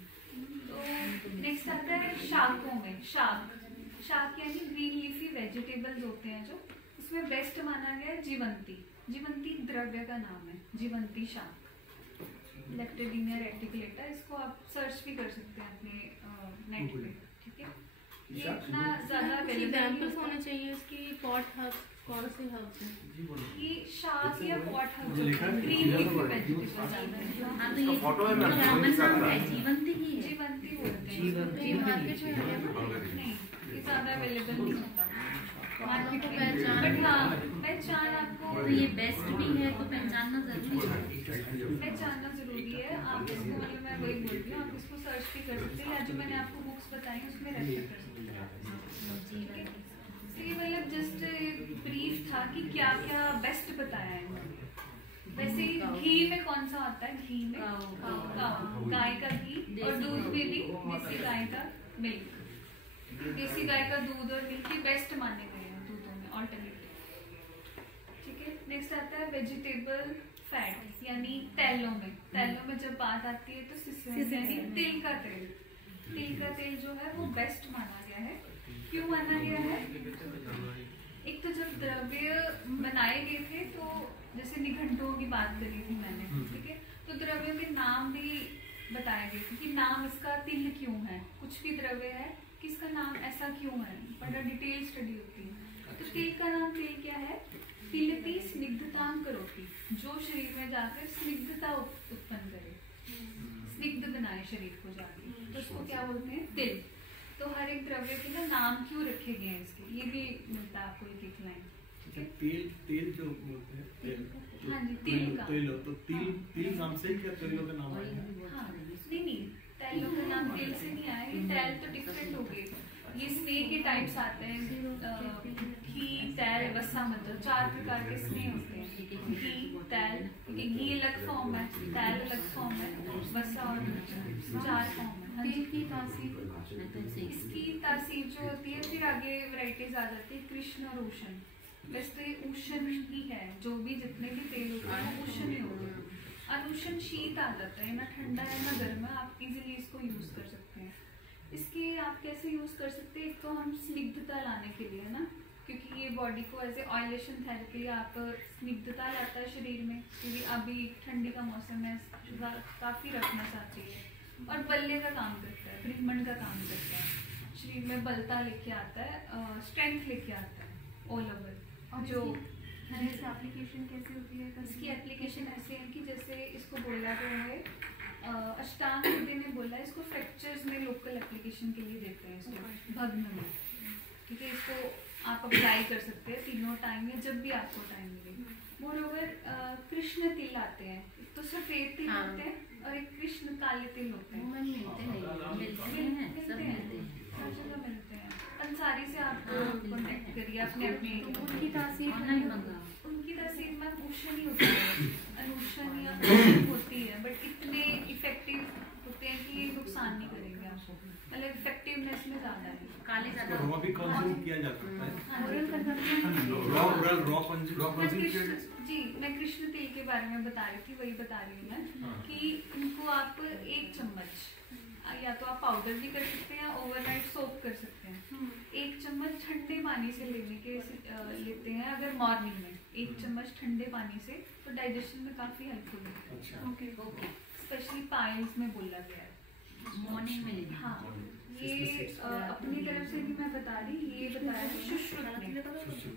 तो नेक्स्ट आता है शाकों में। शाक यानी ग्रीन लीफी वेजिटेबल्स होते हैं, जो उसमें बेस्ट माना गया है जीवंती। जीवंती द्रव्य का नाम है, जीवंती शाक। लेक्टेडिनिया रेटिकुलेटा, इसको आप सर्च भी कर सकते हैं अपने नेट पे, ठीक है। ये इतना ज़्यादा एग्जाम्पल्स होने चाहिए इसकी। पॉट हर्ब कौन से हर्ब हैं? ये शाक या पॉट हर्ब जो ग्रीन लीफ वेजिटेबल्स ज़्यादा है। हाँ तो ये कॉमन नाम है, जीवंती ही है। जीवंती बोलते हैं। ये मार्केट में है नहीं, ये ज़्यादा अवेलेबल नहीं होता मार्केट में, पहचान। बट हाँ पहचान आपको, तो ये बेस्ट भी है तो पहचानना जरूरी है। पहचानना जरूरी है। आप इसको, मतलब मैं वही बोल रही हूँ, आप इसको सर्च भी कर सकते हैं, या जो मैंने आपको बुक्स बताई उसमें रेफर कर सकते हैं। तो ये मतलब जस्ट ब्रीफ था कि क्या क्या बेस्ट बताया है इन्होंने। वैसे घी में कौन सा आता है? घी में गाय का घी, और दूध में भी देसी गाय का मिल्क। देसी गाय का दूध और मिल्क ही बेस्ट माने गए हैं दूधों में ऑल्टरनेटिव, ठीक है। नेक्स्ट आता है वेजिटेबल फैट, यानी तेलों में। तेलों में जब बात आती है तो सिसेम यानी तिल का तेल। तिल का तेल जो है वो बेस्ट माना गया है। क्यों माना गया है? एक तो जब द्रव्य बनाए गए थे, तो जैसे निघंटुओं की बात करी थी मैंने, ठीक है, तो द्रव्यों के नाम भी बताए गए थे कि नाम इसका तिल क्यों है। कुछ भी द्रव्य है कि इसका नाम ऐसा क्यों है, बड़ा डिटेल स्टडी होती है। तो तिल का नाम तिल क्या है? तिलती स्निग्धतां करोति, जो शरीर में जाकर स्निग्धता उत्पन्न करे, स्निग्ध बनाए शरीर को जाके, तो उसको क्या बोलते हैं? तिल। तो हर एक द्रव्य के ना नाम क्यों रखे गए हैं इसके, ये भी मिलता है आपको एक लाइन। तेल जो बोलते हैं तेल, हाँ जी, तिल का। तेल तो तिल नाम से क्या तेलों का नाम है? हाँ नहीं, तेलों का नाम तेल से नहीं आया, ये तेल तो डिफरेंट हो गए। ये स्नेह के टाइप्स आते हैं, घी, तेल, वसा, मतलब 4 प्रकार के स्नेह होते हैं। घी, तेल, क्योंकि घी अलग फॉर्म है, तेल अलग फॉर्म है, वसा और 4 फॉर्म है। तिल की तासीर, इसकी तासीर जो होती है, फिर आगे वैरायटीज आ जाती है, कृष्ण और उष्ण। वैसे तो ये उष्ण ही है, जो भी जितने भी तेल होते हैं वो उष्ण ही होते हैं। अनुष्ण शीत आ जाता है, ना ठंडा है ना गर्म है, आप इजीली इसको यूज कर सकते हैं। इसके आप कैसे यूज कर सकते हैं? एक तो हम स्निग्धता लाने के लिए ना, क्योंकि ये बॉडी को एज ए ऑयलेशन थेरेपी आप स्निग्धता लाता है शरीर में, क्योंकि अभी ठंडी का मौसम है, काफी रखना चाहती है। और बल्ले का काम करता है, ब्रह्मंड का काम करता है, शरीर में बलता लेके आता है, स्ट्रेंथ लेके आता है ऑल ओवर। जो इसकी एप्लीकेशन कैसे होती है? इसकी एप्लीकेशन ऐसे है कि जैसे इसको बोला गया है, अष्टांग हृदय ने बोला है, इसको फ्रैक्चर्स में लोकल एप्लीकेशन के लिए देते हैं, इसको भग्न में, ठीक है। इसको आप अप्लाई कर सकते हैं तीनों टाइम में, जब भी आपको टाइम मिले। मोरओवर कृष्ण तिल आते हैं, तो सफेद तिल होते हैं और एक कृष्ण काले तिल होते हैं। मिलते हैं, सब मिलते हैं, हर जगह मिलते हैं। अंसारी से आप कॉन्टेक्ट करिए अपने अपने। उनकी तासीर ऑनलाइन मंगा। उनकी तासीर में उष्ण ही होती है, अनुष्ण या उष्ण होती है, बट इतने इफेक्टिव होते हैं कि ये नुकसान नहीं करेंगे आपको, मतलब इफेक्टिवनेस में ज्यादा है। काले ज्यादा रॉ भी कंज्यूम किया जा सकता है। जी मैं कृष्ण तेल के बारे में बता रही थी, वही बता रही हूँ मैं कि इनको आप 1 चम्मच, या तो आप पाउडर भी कर सकते हैं, ओवरनाइट सोक कर सकते हैं। 1 चम्मच ठंडे पानी से लेते हैं अगर मॉर्निंग में, 1 चम्मच ठंडे पानी से, तो डाइजेशन में काफी हेल्पफुल होता है। ओके, स्पेशली पाइल्स में बोला गया है मॉर्निंग में लेना। हाँ, ये अपनी तरफ से भी मैं बता रही, ये बताया सुश्रुत ने,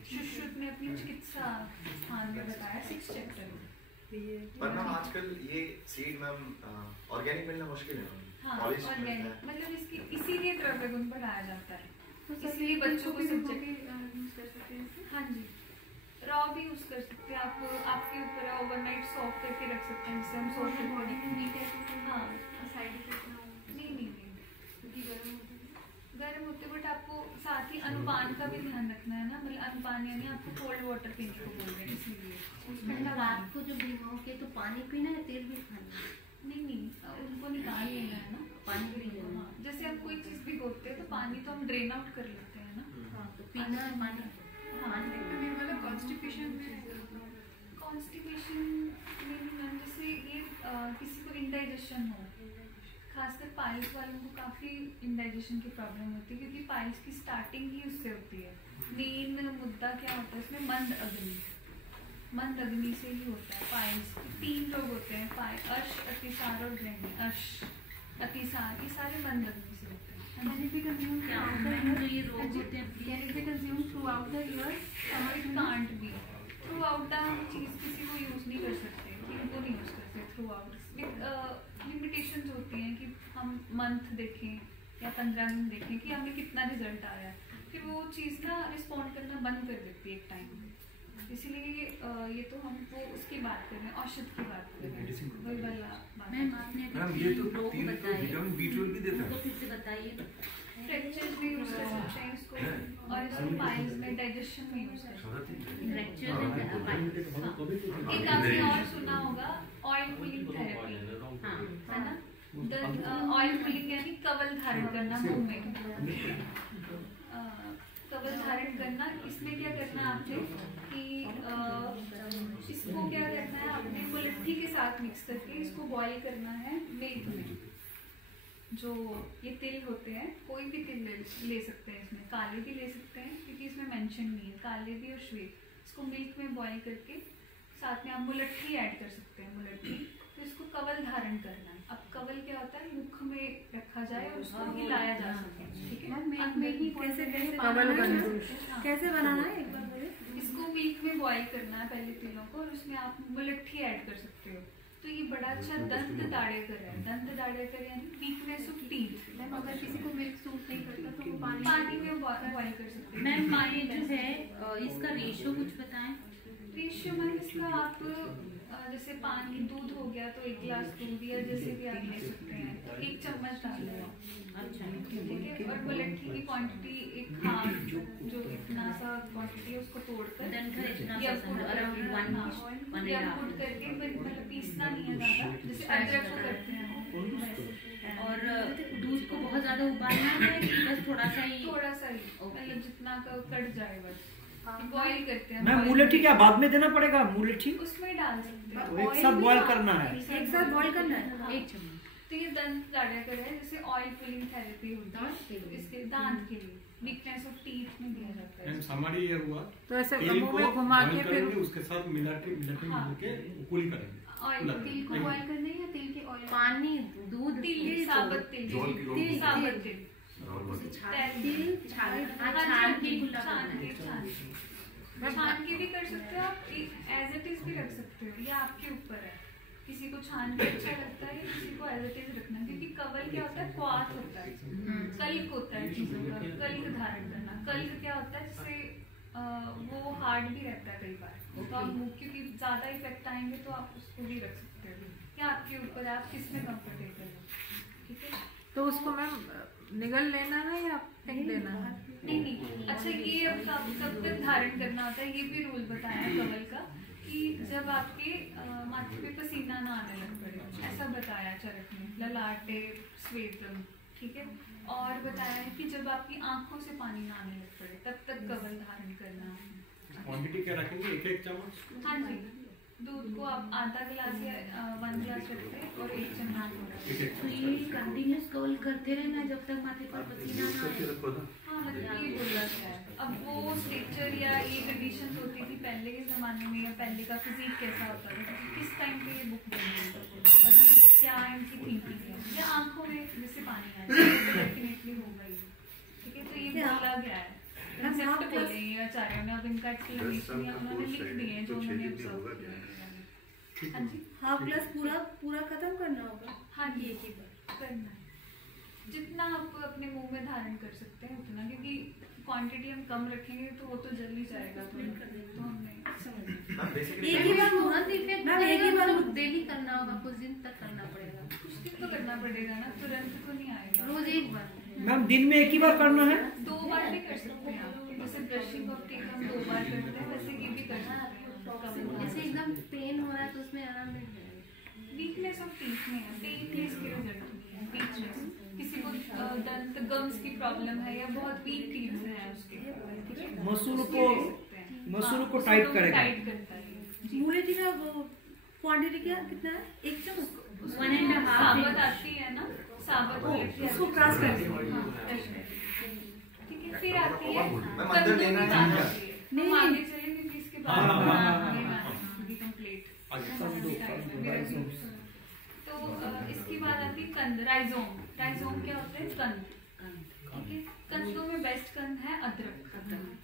सुश्रुत ने अपनी चिकित्सा स्थान में बताया 6 चैप्टर में। पर मैम आजकल ये सीड मैम ऑर्गेनिक मिलना मुश्किल है। हाँ, ऑर्गेनिक मतलब इसकी इसीलिए द्रव्य गुण बढ़ाया जाता है, इसलिए बच्चों को सब्जेक्ट यूज कर सकते हैं। हाँ जी, रॉ भी यूज कर सकते हैं आप, आपके ऊपर है, ओवरनाइट सॉक करके रख सकते हैं, जिससे हम सोच सकते बॉडी में हीट है तो हाँ साइड इफेक्ट ना हो, नहीं क्योंकि गर्म होते, बट आपको साथ ही अनुपान का भी ध्यान रखना है ना, मतलब अनुपान यानी आपको कोल्ड वाटर पीने को बोल रहे हैं, इसलिए रात को जब भिगो के तो पानी पीना है, तेल भी खाना है? नहीं उनको निकाल लेना है ना, पानी भी लेना। हाँ, जैसे आप कोई चीज भिगोते हैं तो पानी तो हम ड्रेन आउट कर लेते हैं ना। हाँ, तो पीना है पानी। हाँ, मतलब कॉन्स्टिपेशन नहीं मैम, जैसे ये किसी को इंडाइजेशन हो, खासकर पाइल्स वालों को काफ़ी इंडाइजेशन की प्रॉब्लम होती है, क्योंकि पाइल्स की स्टार्टिंग ही उससे होती है। मेन मुद्दा क्या होता है इसमें? मंद अग्नि। मंद अग्नि से ही होता है। पाइल्स 3 रोग होते हैं, अर्श, अतिसार और ग्रहणी। अर्श, अतिसार, ये सारे मंद अग्नि से होते हैं। Can it be consumed क्या throughout the जो year? ये रोग होते हैं Can it be consumed throughout the year? It can't be through out the हम चीज़ किसी को यूज़ नहीं कर सकते, वो नहीं यूज़ करते थ्रू आउट। लिमिटेशंस होती हैं कि हम मंथ देखें या 15 दिन देखें कि हमें कितना रिजल्ट आ रहा है, फिर वो चीज़ ना रिस्पॉन्ड करना बंद कर देती है एक टाइम में। इसलिए ये तो हम वो उसकी बात कर रहे हैं, औषध की बात कर रहे हैं, वही वाला बात। मैम आपने मैम ये तो रोग 3 बताए, विटामिन B12 भी देता उनको है। फिर से बताइए। फ्रैक्चर्स में यूज़ कर सकते हैं इसको, और इसको पाइल्स में, डाइजेशन में यूज़ कर सकते हैं। फ्रैक्चर में क्या पाइल्स? एक आपने और सुना होगा ऑयल पुलिंग थेरेपी, हाँ है ना। ऑयल पुलिंग यानी कवल धारण करना मुंह में, कवल धारण करना। इसमें क्या करना है आपने कि इसको क्या करना है आपने मुलट्ठी के साथ मिक्स करके इसको बॉईल करना है मिल्क में। जो ये तिल होते हैं, कोई भी तिल ले सकते हैं, इसमें काले भी ले सकते हैं क्योंकि इसमें मेंशन नहीं है, काले भी और श्वेत। इसको मिल्क में बॉईल करके साथ में आप मुलट्ठी ऐड कर सकते हैं, मुलट्ठी। तो इसको कवल धारण करना है। अब कवल क्या होता है, मुख में रखा जाए और उसको हिलाया जा सके, ठीक है। कैसे बनाना है एक बार बोले? इसको मिल्क में बॉईल करना है पहले तिलों को, और उसमें आप मुलट्ठी ऐड कर सकते हो। तो ये बड़ा अच्छा दंत दाढ़ेकर है। दंत दाढ़ेकर यानी वीकनेस ऑफ टीथ। मैम अगर किसी को मिल्क सूट नहीं करता तो वो पानी में बॉईल कर सकते हैं। मैम ये जो है इसका रेशियो कुछ बताएं। रेशियो मैम इसका आप जैसे पानी दूध हो गया तो 1 गिलास दूध या जैसे भी आप ले सकते हैं, तो 1 चम्मच डाल दें। अच्छा ठीक है। और मुलट्ठी की क्वांटिटी एक हाफ, जो इतना सा क्वांटिटी है उसको तोड़कर या कूट करके, मतलब पीसना नहीं है ज़्यादा, जैसे अदरक को करते हैं। और दूध को बहुत ज्यादा उबालना है कि बस थोड़ा सा ही? मतलब जितना कट जाए बस बॉईल करते हैं। मैम मुलट्ठी क्या बाद में देना पड़ेगा? मुलट्ठी उसमें डाल सकते हैं, तो एक साथ बॉईल करना है। एक साथ बॉईल करना है 1 चम्मच। तो ये दंत दाढ़ेकर है, जैसे ऑयल पुलिंग थेरेपी होता है, तो इसके दांत के लिए वीकनेस ऑफ टीथ में दिया जाता है। मैम हमारी ये हुआ तो ऐसे तेल मुंह को में घुमा के boil फिर करेंगे, उसके साथ मिला के कूलिंग करेंगे। ऑयल तिल को बॉईल करना है या तिल के ऑयल? पानी दूध तिल, साबुत तिल, तिल, साबुत तिल, छान के भी कर सकते हो आप, एज इट इज भी रख सकते हो, ये आपके ऊपर है। किसी को छान के अच्छा लगता है, किसी को एज इट इज रखना, क्योंकि कवल क्या होता है, क्वाथ होता है, कल्क होता है चीजों का, कल्क धारण करना। कल्क क्या होता है, जिससे वो हार्ड भी रहता है कई बार, तो आप मुंह क्योंकि ज्यादा इफेक्ट आएंगे तो आप उसको भी रख सकते हो, या आपके ऊपर आप किसमें कंफर्टेबल हो, ठीक है। तो उसको मैम निगल लेना है या फेंक देना है? नहीं। अच्छा, ये अब कब तक धारण करना होता है, ये भी रूल बताया है कवल का, कि जब आपके माथे पे पसीना ना आने लग पड़े, ऐसा बताया चरक में, ललाटे स्वेदम, ठीक है। और बताया है कि जब आपकी आंखों से पानी ना आने लग पड़े, तब तक कवल धारण करना है। क्वांटिटी क्या रखेंगे? 1 चम्मच। हाँ जी, दूध को आप आधा गिलास या 1 गिलास रखते हैं और 1 चम्मच। तो ये कंटिन्यूस कवल करते रहना जब तक माथे पर पसीना ना आए? हाँ, मतलब ये बोला गया है। अब वो स्ट्रक्चर या ये कंडीशन होती थी पहले के ज़माने में, या पहले का फिजिक कैसा होता था, तो किस टाइम पे ये बुक बनी और क्या इनकी थिंकिंग है, या आंखों में जैसे पानी आ रहा है तो डेफिनेटली होगा ही, ठीक है। तो ये बोला गया है, कंसेप्ट बोले ये आचार्य ने, अब इनका एक्सप्लेनेशन या उन्होंने लिख दिए हैं जो उन्होंने ऑब्जर्व किया। हाँ जी, हाफ ग्लास पूरा खत्म करना होगा। हाँ जी, एक ही बार करना है, जितना आप अपने मुंह में धारण कर सकते हैं उतना, क्योंकि क्वांटिटी हम कम रखेंगे तो वो तो जल ही जाएगा, तो हमने एक ही बार तुरंत इफेक्ट ना, एक ही बार डेली करना होगा, कुछ दिन तक करना पड़ेगा। कुछ दिन तो करना पड़ेगा ना, तुरंत तो नहीं आएगा। रोज एक बार। मैम दिन में एक ही बार करना है? 2 बार भी कर सकते हैं आप, जैसे ब्रशिंग ऑफ टीथ हम 2 बार करते हैं, वैसे ये भी कर सकते हैं। जैसे एकदम पेन हो रहा है तो उसमें आराम मिल जाएगा। वीकनेस ऑफ टीथ में है, पेनलेस की रिजल्ट नहीं है, वीकनेस। किसी को दंत गम्स की प्रॉब्लम है या बहुत वीक टीथ है उसके, ठीक है, मसूल को टाइट करेगा, टाइट करता है। मुलट्ठी का क्वांटिटी कितना है? 1 चम्मच। 1.5 साबुत आती है ना, साबुत मुलट्ठी उसको क्रॉस कर दो। ठीक है। फिर आती है मैं अंदर लेना है। नहीं, आगे चले क्योंकि इसके बाद तो इसकी बात आती है कंद, राइजोम। राइजोम क्या होते हैं? कंद। ठीक है, कंदों में बेस्ट कंद है अदरक।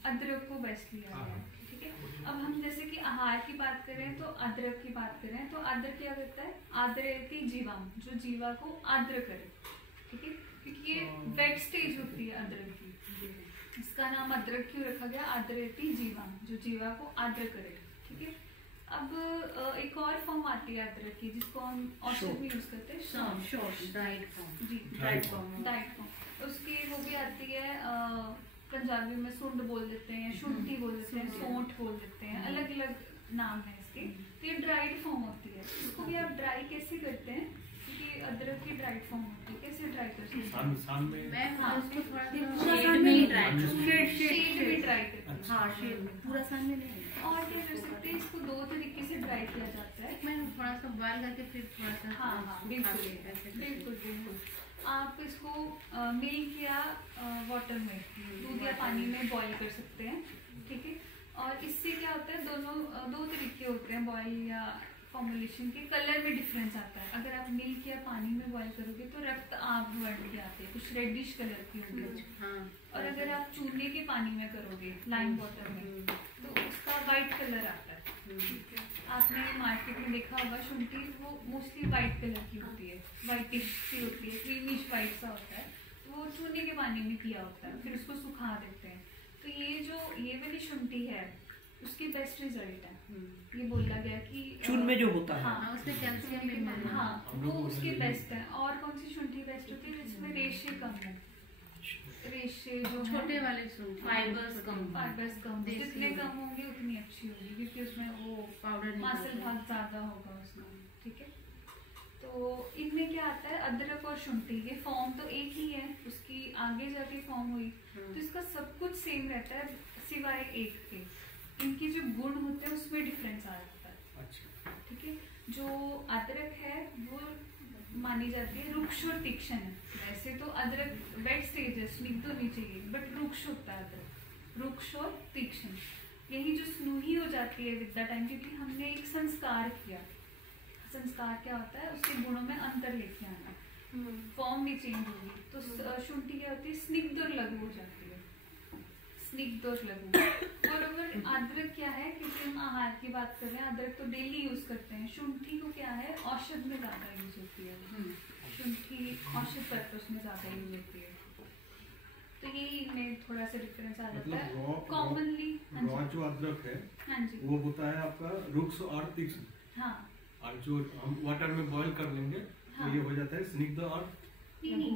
अदरक को बेस्ट लिया गया है। ठीक है, अब हम जैसे कि आहार की बात करें तो अदरक की बात करें तो अदरक क्या करता है? आर्द्रयति जीवाम, जो जीवा को आर्द्र करे। ठीक है, क्योंकि ये वेट स्टेज होती है अदरक की, इसका नाम अदरक क्यों रखा गया? आर्द्रयति जीवाम, जो जीवा को आर्द्र करे। ठीक है, अब एक और फॉर्म आती है अदरक की जिसको हम औषध में यूज करते हैं, डाइट फॉर्म। जी, डाइट फॉर्म। उसकी वो भी आती है, पंजाबी में सुंड बोल देते हैं, शुंठी बोल देते हैं, सौंठ बोल देते हैं, अलग अलग नाम है इसके। तो ये ड्राइड फॉर्म होती है। इसको भी आप ड्राई कैसे करते हैं? क्योंकि अदरक की ड्राइड फॉर्म होती है, कैसे ड्राई करते हैं? मैं उसको थोड़ा शेड में ही ड्राई, शेड में ड्राई करते हैं। हाँ, शेड में, पूरा सन में नहीं। और क्या कर सकते हैं? इसको दो तरीके से ड्राई किया जाता है। मैं थोड़ा सा बॉयल करके फिर थोड़ा सा हाँ, बिल्कुल। आप इसको मिल्क या वाटर में, दूध या पानी में बॉईल कर सकते हैं। ठीक है, और इससे क्या होता है? दो तरीके होते हैं बॉईल या फॉर्मुलेशन के। कलर में डिफरेंस आता है। अगर आप मिल्क या पानी में बॉईल करोगे तो रक्त आग वर्ण के आते हैं, कुछ रेडिश कलर की होगी। और अगर आप चूने के पानी में करोगे, लाइम वाटर में, तो उसका वाइट कलर आता है। आपने मार्केट में देखा होगा शुंठी, वो मोस्टली वाइट कलर की होती है, वाइटिश सी होती है, क्रीमिश वाइट सा होता है। तो वो चूने के पानी में किया होता है, फिर उसको सुखा देते हैं। तो ये वाली शुंठी है, उसकी बेस्ट रिजल्ट है। ये बोला गया कि चून में जो होता है, हाँ, उसमें कैल्शियम मिनरल, हाँ, वो उसकी बेस्ट है। और कौन सी शुंठी बेस्ट होती है? जिसमें रेशे कम है, रेशे जो छोटे वाले सूट, फाइबर्स कम, जितने कम होंगे उतनी अच्छी होगी, क्योंकि उसमें वो पाउडर मासल भाग ज्यादा होगा उसमें। ठीक है, तो इनमें क्या आता है? अदरक और शुंठी, ये फॉर्म तो एक ही है, उसकी आगे जाके फॉर्म हुई, तो इसका सब कुछ सेम रहता है सिवाय एक के। इनके जो गुण होते हैं उसमें डिफरेंस आ जाता है। अच्छा, ठीक है, जो अदरक है वो मानी जाती है रुक्ष और तीक्ष्ण है। वैसे तो अदरक वेट स्टेज है, स्निग्ध होनी चाहिए, बट रुक्ष होता है अदरक, रुक्ष और तीक्ष्ण। यही जो स्नूही हो जाती है विद द टाइम, क्योंकि हमने एक संस्कार किया। संस्कार क्या होता है? उसके गुणों में अंतर लेके आना, फॉर्म भी चेंज होगी। तो शुंठी क्या होती है? स्निग्ध और लघु हो जाती है, स्निग्ध और लघु। और अगर अदरक क्या है, क्योंकि हम आहार की बात कर रहे हैं, अदरक तो डेली यूज करते हैं। शुंठी को क्या है? औषध में ज्यादा यूज होती है। शुंठी औषध पर्पस में ज्यादा यूज होती है। तो यही इनमें थोड़ा सा डिफरेंस आ जाता है। कॉमनली रॉ जो अदरक है, हाँ जी, वो होता है आपका रुक्ष और तीक्ष्ण। हाँ, और जो हम वाटर में बॉईल कर लेंगे तो ये हो जाता है स्निग्ध और नहीं,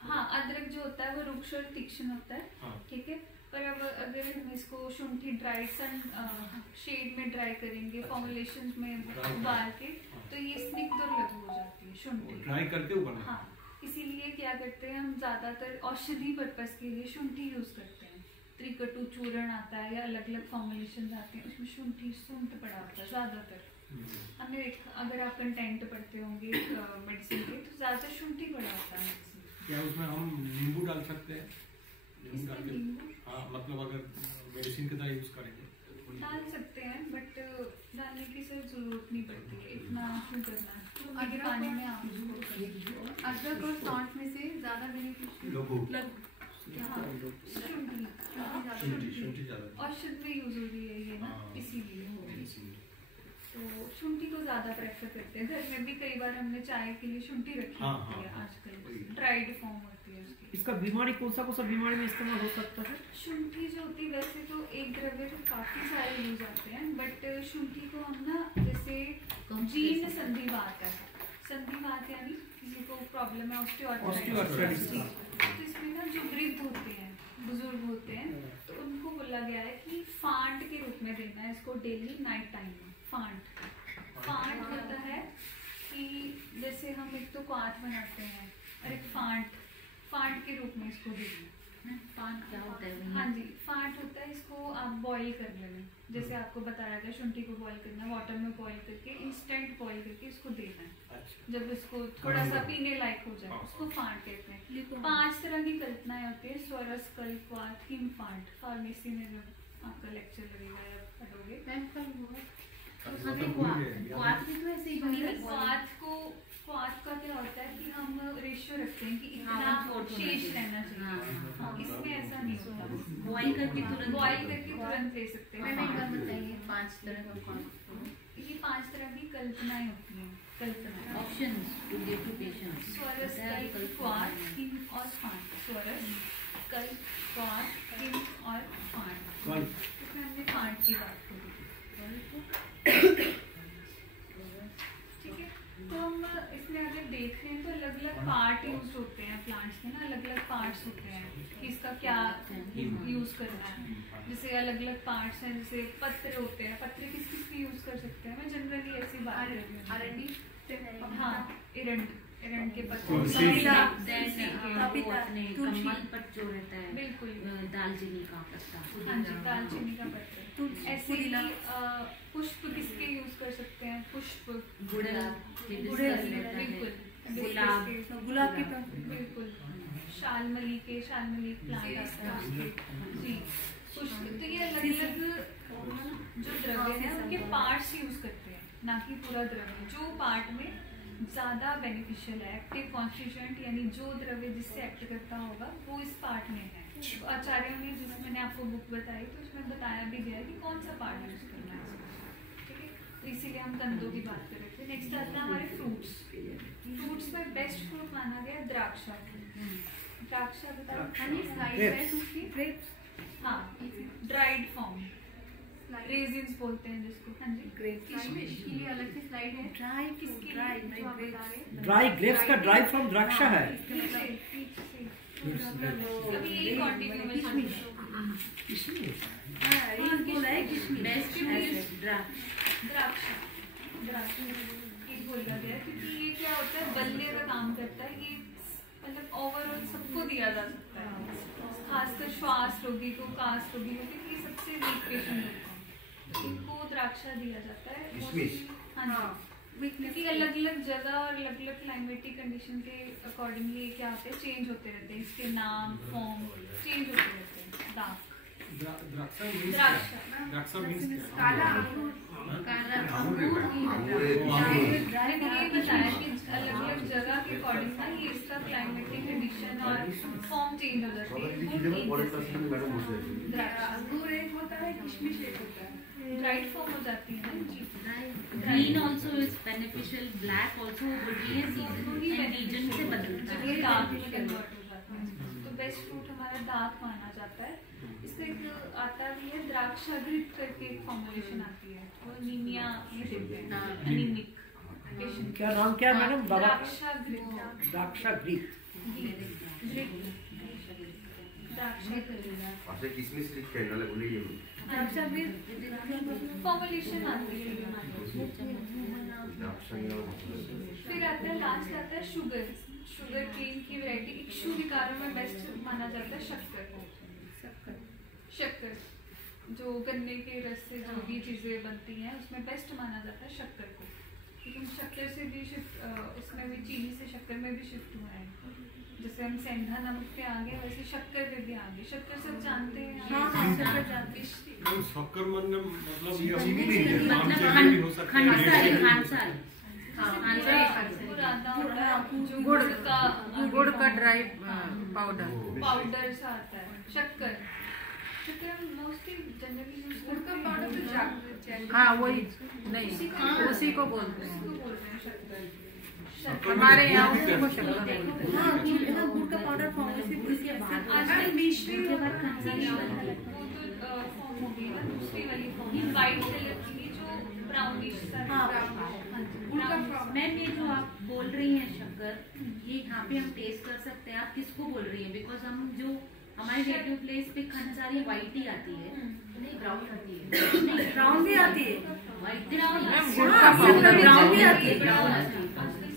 हाँ, अदरक जो होता है वो रुक्ष और तीक्ष्ण होता है। हाँ। ठीक है, पर अब अगर हम इसको शुंठी ड्राई सन शेड में ड्राई करेंगे, फॉर्मुलेशन में उबाल के, तो ये स्निग्ध और लघु हो जाती है शुंठी। ड्राई करके उबालना। हाँ, इसीलिए क्या करते हैं हम ज्यादातर औषधि पर्पस के लिए शुंठी यूज करते हैं। त्रिकटु चूर्ण आता है या अलग अलग फॉर्मुलेशन आते हैं, उसमें शुंठी सूंठ पड़ा होता है ज्यादातर। हमने अगर आप कंटेंट पढ़ते होंगे मेडिसिन के, तो ज्यादातर शुंठी पड़ा होता है मेडिसिन। क्या उसमें हम नींबू डाल सकते हैं? नींबू डाल के, नींबू हाँ, मतलब अगर मेडिसिन की तरह यूज करेंगे डाल सकते हैं, बट डालने की सर जरूरत नहीं पड़ती है, इतना क्यों करना है? अगर पानी में आप अदरक और सौंठ में से ज्यादा बेनिफिशियल शुंठी ज्यादा औषध में यूज हो रही है ये ना, इसीलिए तो शुंठी को ज्यादा प्रेफर करते हैं। घर में भी कई बार हमने चाय के लिए शुंठी रखी होती है आजकल, ड्राइड फॉर्म होती है उसकी। इसका बीमारी कौन सा बीमारी में इस्तेमाल हो सकता है? शुंठी जो होती है, वैसे तो एक द्रव्य तो काफी सारे यूज आते हैं, बट शुंठी को हम ना, जैसे जीर्ण संधिवात है, संधिवात यानी किसी को प्रॉब्लम है ऑस्टियोआर्थराइटिस, तो इसमें ना जो वृद्ध होते हैं, बुजुर्ग होते हैं, तो उनको बोला गया है कि फांट के रूप में देना है इसको डेली नाइट टाइम में। फांट होता है कि जैसे हम एक तो क्वाथ बनाते हैं और एक फांट के रूप में इसको देना। फांट क्या होता है? हाँ जी, फांट होता है, इसको आप बॉईल कर लेना, जैसे आपको बताया गया शुंठी को बॉईल करना, वाटर में बॉईल करके इंस्टेंट बॉईल करके इसको देना है। जब इसको थोड़ा सा पीने लायक हो जाए उसको फांट कहते हैं। 5 तरह की कल्पनाएं होती है, स्वरस, कल्प, क्वाथ, हिम, फांट। फार्मेसी में जब आपका लेक्चर लगेगा या पढ़ोगे, क्वाथ भी तो ऐसे ही बनी है। क्वाथ का क्या होता है कि हम रेशियो रखते हैं कि इतना शेष रहना चाहिए। इसमें ऐसा नहीं होता। बॉईल करके तुरंत ले सकते हैं। मैम एक बार बताइए 5 तरह का कौन? ये 5 तरह की कल्पनाएं होती हैं। कल्पना options to give to patients. स्वरस, कल्प, क्वाथ, हिम और फांट। स्वरस, कल्प, क्वाथ, हिम और फांट। इसमें हमने फांट की बात करी। ठीक है, तो हम इसमें अगर देख रहे हैं तो अलग अलग पार्ट यूज होते हैं प्लांट्स के ना, अलग अलग पार्ट्स होते हैं कि इसका क्या यूज करना है। जैसे अलग अलग पार्ट्स हैं, जैसे पत्र होते हैं। पत्र किस किस के यूज कर सकते हैं? मैं जनरली ऐसी बात कर रही हूँ। हाँ, एरंड के पत्ते, कमल पट जो रहता है, बिल्कुल, दालचीनी का पत्ता। हाँ जी, दालचीनी का पत्ता। ऐसे ही पुष्प किसके यूज कर सकते हैं? पुष्प, गुलाब के बिल्कुल, शालमली प्लांट आता है जी, पुष्प। तो ये अलग अलग जो द्रव्य है उनके पार्ट्स यूज करते हैं, ना कि पूरा द्रव्य। जो पार्ट में ज्यादा बेनिफिशियल है, एक्टिव कॉन्स्टिट्यूएंट, यानी जो द्रव्य जिससे एक्ट करता होगा वो इस पार्ट में है। तो आचार्यों ने, जिस मैंने आपको बुक बताई, तो उसमें बताया भी गया कि कौन सा पार्ट यूज करना है। ठीक है, तो इसीलिए हम कंदों की बात कर रहे थे। नेक्स्ट आता है हमारे फ्रूट्स। फ्रूट्स में बेस्ट फ्रूट माना गया द्राक्षा। द्राक्षा बताओ। हाँ, ड्राइड फॉर्म, रेजिन्स बोलते हैं जिसको। हाँ जी, किशमिश के लिए अलग से स्लाइड है। ड्राई ग्रेप्स का ड्राई फ्रॉम द्राक्षा है। अभी यही कंटिन्यू में द्राक्षा बोला गया, क्योंकि ये क्या होता है, बल्ले का काम करता है। ये मतलब ओवरऑल सबको दिया जा सकता है, खासकर श्वास रोगी को, कास्ट रोगी को, क्योंकि ये सबसे वीक पेशेंट होते हैं, इनको द्राक्षा दिया जाता है। हाँ, क्योंकि अलग अलग जगह और अलग अलग क्लाइमेटिक कंडीशन के अकॉर्डिंगली क्या होते हैं, चेंज होते रहते हैं। इसके नाम, फॉर्म चेंज होते रहते हैं। दाग, द्राक्षा मीन्स काला अंगूर, मैंने ये बताया कि अलग अलग जगह के अकॉर्डिंग ना ये इसका क्लाइमेटिक कंडीशन और फॉर्म चेंज हो जाती है। अंगूर एक होता है, किशमिश एक होता है। ड्राइड फॉर्म हो जाती है ना जी। Green also is beneficial, black also हो रही है, सीजन एंड रीजन से बदलता है। डार्क में कन्वर्ट हो जाता है। तो बेस्ट फ्रूट हमारा डार्क माना जाता है। इसका एक आता भी है द्राक्षाघृत करके एक फॉर्मुलेशन आती है, वो नीमिया में देते हैं, एनीमिक पेशेंट। क्या नाम क्या मैडम? द्राक्षाघृत। द्राक्षाघृत। किसमिस लिख के ना बोलिए फॉर्मुलेशन आती है। फिर आता है, लास्ट आता है शुगर केन की वैरायटी। इक्षु विकारों में बेस्ट माना जाता है शक्कर, जो गन्ने के रस से जो भी चीजें बनती हैं उसमें बेस्ट माना जाता है शक्कर को। लेकिन शक्कर से भी शिफ्ट, उसमें भी चीनी से शक्कर में भी शिफ्ट हुआ है। जैसे हम सेंधा नमक पे आ गए, वैसे शक्कर पे भी आ गए। शक्कर सब जानते हैं। शक्कर जानते हैं। शक्कर मतलब ये चीनी नहीं है, नाम चीनी भी हो सकता है। गुड़ का ड्राई पाउडर सा आता है। शक्कर मोस्टली जनरली यूज गुड़ का पाउडर तो जागृत। हाँ, वही नहीं, उसी को बोलते हैं। शक्कर हमारे यहाँ उसी को शक्कर बोलते हैं। हाँ, गुड़ का पाउडर फॉर्म हो गई ना, दूसरी वाली फॉर्म वाइट कलर की जो ब्राउनिश सा। मैम ये जो आप बोल रही हैं शक्कर, ये यहाँ पे हम टेस्ट कर सकते हैं। आप किसको बोल रही हैं? बिकॉज हम जो हमारे नेटिव प्लेस पे खंड सारी व्हाइट ही आती है, नहीं ब्राउन आती है। नहीं, ब्राउन भी आती है। व्हाइट ब्राउन भी आती है। ब्राउन आती है,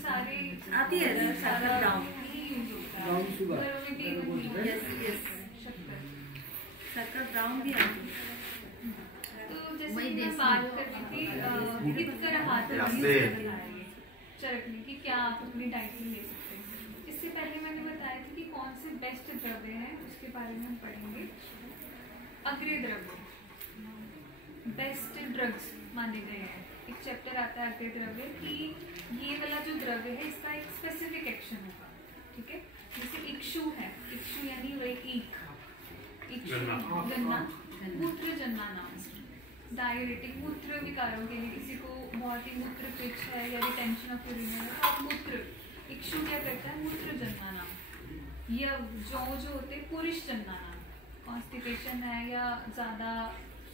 सारे आती है शक्कर ब्राउन। Brown sugar. शक्कर ब्राउन भी आती है। तो जैसे कि मैं बात कर रही थी किस तरह हाथ चरकने की, क्या आप अपनी डाइट में ले सकते हैं। इससे पहले मैंने बताया था कि कौन से बेस्ट द्रव्य हैं, उसके बारे में हम पढ़ेंगे। अग्रय द्रव्य, बेस्ट ड्रग्स माने गए हैं। एक चैप्टर आता है अग्नि द्रव्य कि ये वाला जो द्रव्य है इसका एक स्पेसिफिक एक्शन होगा, ठीक है। जैसे इक्षु है, इक्षु यानी वही ईख, इक्षु गन्ना, मूत्र जन्ना नाम, डायरेटिक मूत्र विकारों के लिए, किसी को बहुत ही मूत्र पिच है या रिटेंशन ऑफ यूरिन है तो आप मूत्र, इक्षु क्या करता है, मूत्र जन्ना नाम। या जो होते हैं पुरुष जन्ना नाम, कॉन्स्टिपेशन है या ज्यादा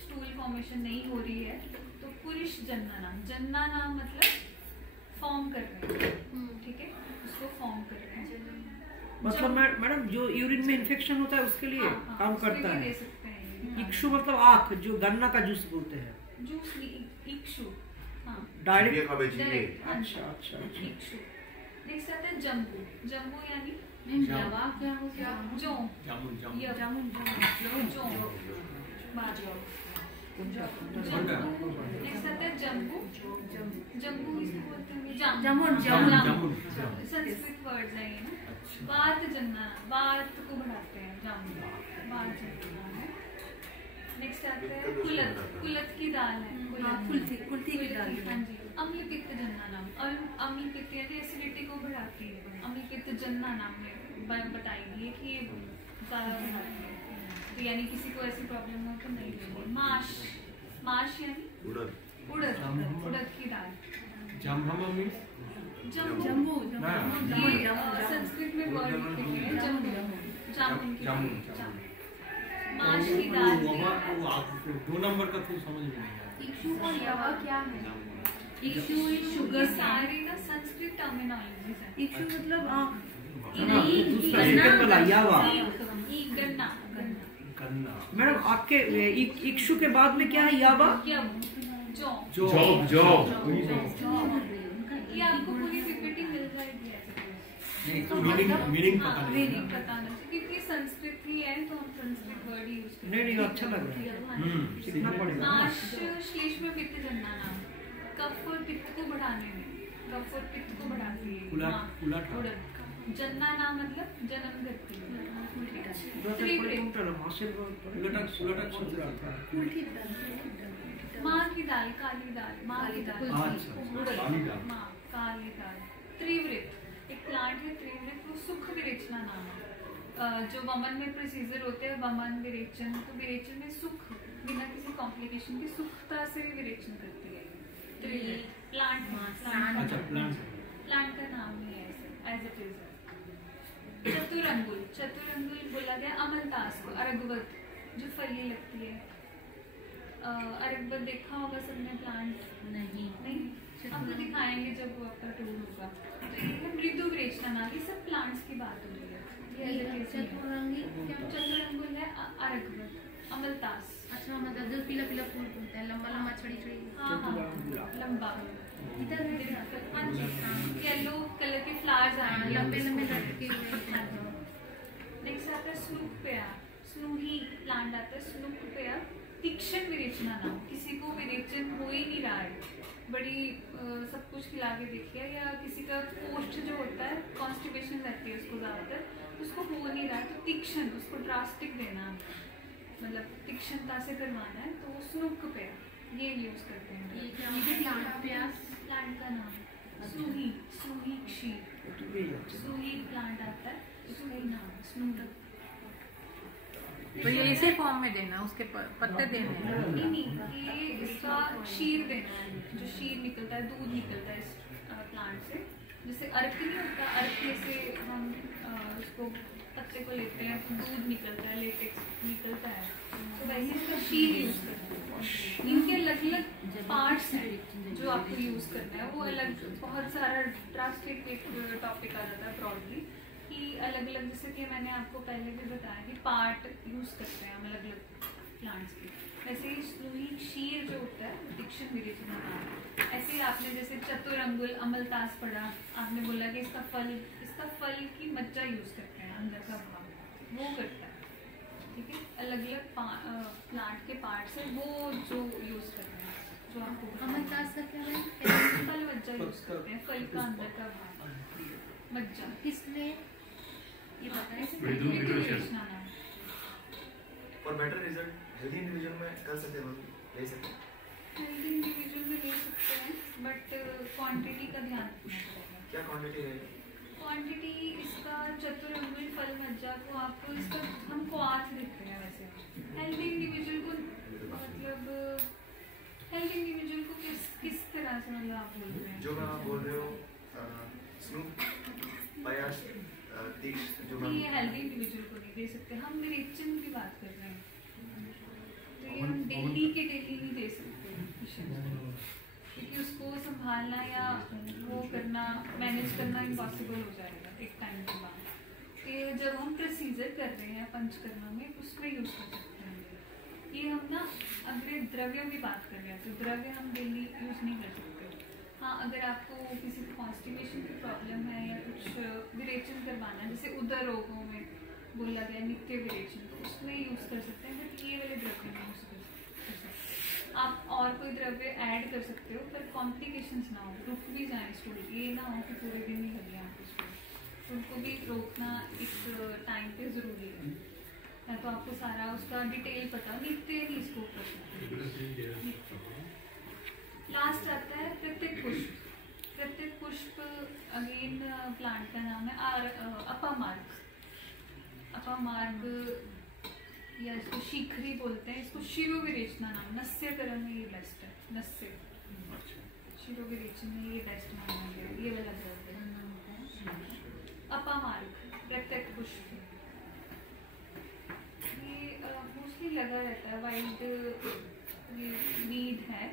स्टूल फॉर्मेशन नहीं हो रही है तो पुरुष जन्ना नाम, जन्ना नाम मतलब फॉर्म कर रहे हैं, ठीक है, उसको फॉर्म कर रहे हैं। मतलब मैडम जो यूरिन में इन्फेक्शन होता है उसके लिए काम करता है। दे सकते हैं। इक्षु मतलब आँख, जो गन्ना का जूस बोलते हैं, जूस इक्षु, हाँ डायरेक्ट। अच्छा अच्छा अच्छा। इक्षु। नेक्स्ट आता है जम्बू, जम्बू यानी जवा क्या हो गया, जो जामुन जामुन जो बाजरा। नेक्स्ट आता है जम्बू, जम्बू इसको बोलते हैं जामुन, संस्कृत वर्ड है ये ना। बात जन्ना, बात को बढ़ाते हैं जामुन, बात जन्ना है। नेक्स्ट आता है कुलत, कुलत की दाल है, कुल्थी की दाल, हाँ जी। अम्ल पित्त जन्ना नाम, और अम्ल पित्त यानी एसिडिटी को बढ़ाती है, अम्ल पित्त जन्ना नाम में बताएगी कि ये ज्यादा बढ़ाती है, तो यानी किसी को ऐसी प्रॉब्लम हो तो नहीं लेंगे। माश, माश यानी उड़द की दाल। जामभामा जम्बू, ये संस्कृत में वर्ड लिखे हुए हैं, जम्बू, जामुन की दाल। माश की दाल, 2 नंबर का तो समझ में नहीं आया। इक्षु और यवा क्या है? इक्षु शुगर, सारी ना संस्कृत टर्मिनोलॉजी है। इक्षु मतलब गन्ना। मैडम आपके इक्षु के बाद में क्या है, यावा? जो ये आपको पूरी पीपीटी मिल जाएगी मीनिंग पता नहीं, क्योंकि संस्कृत ही है तो हम संस्कृत वर्ड ही यूज करते हैं। नहीं अच्छा लग रहा है, सीखना पड़ेगा। माश श्लेष्म पित्त जन्ना नाम, कफ और पित्त को बढ़ाने में, कफ और पित्त को बढ़ाती है। जन्ना नाम मतलब जन्म करती है। माँ की दाल, काली दाल, माँ की दाल, काली दाल। त्रिवृत एक प्लांट है, त्रिवृत वो सुख विरेचना नाम है। जो वमन में प्रोसीजर होते हैं, वमन विरेचन, तो विरेचन में सुख बिना किसी कॉम्प्लिकेशन के सुखता से विरेचन करती है। त्रिवृत प्लांट का नाम ही है एज इट इज। चतुरंगुल, चतुरंगुल बोला गया अमलतास को। अरगवत जो फली लगती है, अरगवत देखा होगा सबने प्लांट? नहीं, हम तो दिखाएंगे जब वो आपका टूर होगा। तो ये मृदु विरेचना नाम, ये सब प्लांट्स की बात हो रही है। चतुरंगुल है अरगवत, अमलतास। अच्छा, मतलब जो पीला पीला फूल होता है, लंबा लंबा छड़ी छड़ी, हाँ लंबा, इधर येलो कलर के फ्लावर्स आए लंबे लंबे लटके हुए। नेक्स्ट आता है स्नूक पेया, स्नूही प्लांट आता है। स्नूक पेया तीक्ष्ण विरेचना नाम, किसी को विरेचन हो ही नहीं रहा है, बड़ी सब कुछ खिला के देखिए, या किसी का पोस्ट जो होता है कॉन्स्टिपेशन रहती है उसको ज्यादातर, उसको हो नहीं रहा है तो तीक्ष्ण, उसको ड्रास्टिक देना, मतलब तीक्ष्णता से करवाना है तो स्नूक पेया ये यूज करते हैं। प्लांट का नाम स्नूही, स्नूही क्षीर, स्नूही प्लांट आता है, उसका ही नाम स्नूटक। तो ये इसे फॉर्म में देना, उसके पत्ते देने हैं? नहीं, ये इसका शीर देना है, जो शीर निकलता है, दूध निकलता है इस प्लांट से। जैसे अर्क नहीं होता, अर्क में से हम उसको पत्ते को लेते हैं तो दूध निकलता है, लेटेक्स निकलता है, तो वैसे इसका शीर यूज करते हैं। इनके अलग अलग पार्ट्स हैं जो आपको यूज करना है, वो अलग, बहुत सारा ड्रास्टिक एक टॉपिक आ जाता है ब्रॉडली कि अलग अलग, जैसे कि मैंने आपको पहले भी बताया कि पार्ट यूज करते हैं हम अलग अलग प्लांट्स के। वैसे ही स्नूही क्षीर जो होता है तीक्ष्ण विरेचना नाम। ऐसे ही आपने जैसे चतुरंगुल अमलतास पढ़ा, आपने बोला कि इसका फल की मज्जा यूज करते हैं, अंदर का भाग वो करता है, ठीक है। अलग अलग प्लांट के पार्ट्स है वो जो यूज करते हैं, जो आपको अमलतास का क्या है? फल मज्जा यूज करते हैं, फल का अंदर का भाग मज्जा। किसने ये बताया? और बेटर रिजल्ट हेल्दी इंडिविजुअल में कर सकते हैं, ले सकते हैं। हेल्दी इंडिविजुअल भी ले सकते हैं, बट क्वांटिटी का ध्यान रखना पड़ेगा। क्या क्वांटिटी है? क्वांटिटी इसका चतुर्भुज फल मज्जा को आपको इसका हमको आठ दिखते हैं वैसे। हेल्दी इंडिविजुअल को मतलब हेल्दी इंडिविजुअल को किस तरह से मतलब आप बोल रहे हैं? जो मैं आप बोल रहे हो स्नूप बयास तीक्ष जो मैं ये हेल्दी इंडिविजुअल को नहीं दे सकते, हम विरेचन की बात कर रहे हैं। तो ये हम डेली के डेली नहीं दे सकते क्योंकि उसको संभालना या वो करना मैनेज करना इम्पॉसिबल हो जाएगा एक टाइम के बाद। तो जब हम प्रोसीजर कर रहे हैं पंचकर्मा में उसमें यूज कर सकते हैं। ये हम ना अगर द्रव्य की बात कर रहे हैं तो द्रव्य हम डेली यूज नहीं कर सकते। हाँ, अगर आपको किसी को कॉन्स्टिपेशन की प्रॉब्लम है या कुछ विरेचन करवाना है, जैसे उदर रोगों में बोला गया नित्य विरेचन, तो उसमें यूज कर सकते हैं, बट ये वाले द्रव्य नहीं यूज कर सकते। आप और कोई द्रव्य ऐड कर सकते हो पर कॉम्प्लिकेशंस ना हो, रुक भी जाए स्टूल, ये ना हो कि पूरे दिन ही लगे आपको स्टूल, तो उनको भी रोकना एक टाइम पे ज़रूरी है। या तो आपको सारा उसका डिटेल पता, नित्य ही इसको प्रश्न। लास्ट आता है प्रत्येक पुष्प। प्रत्येक पुष्प अगेन प्लांट का नाम है अपामार्ग। अपामार्ग या इसको शीखरी बोलते हैं, इसको शिरोविरेचना नाम, नस्यकरण में ये बेस्ट है। नस्य शिरोविरेचन में ये बेस्ट माना गया, ये वाला द्रव्य अपामार्ग प्रत्येक पुष्प। ये मोस्टली लगा रहता है, वाइल्ड ये वीड है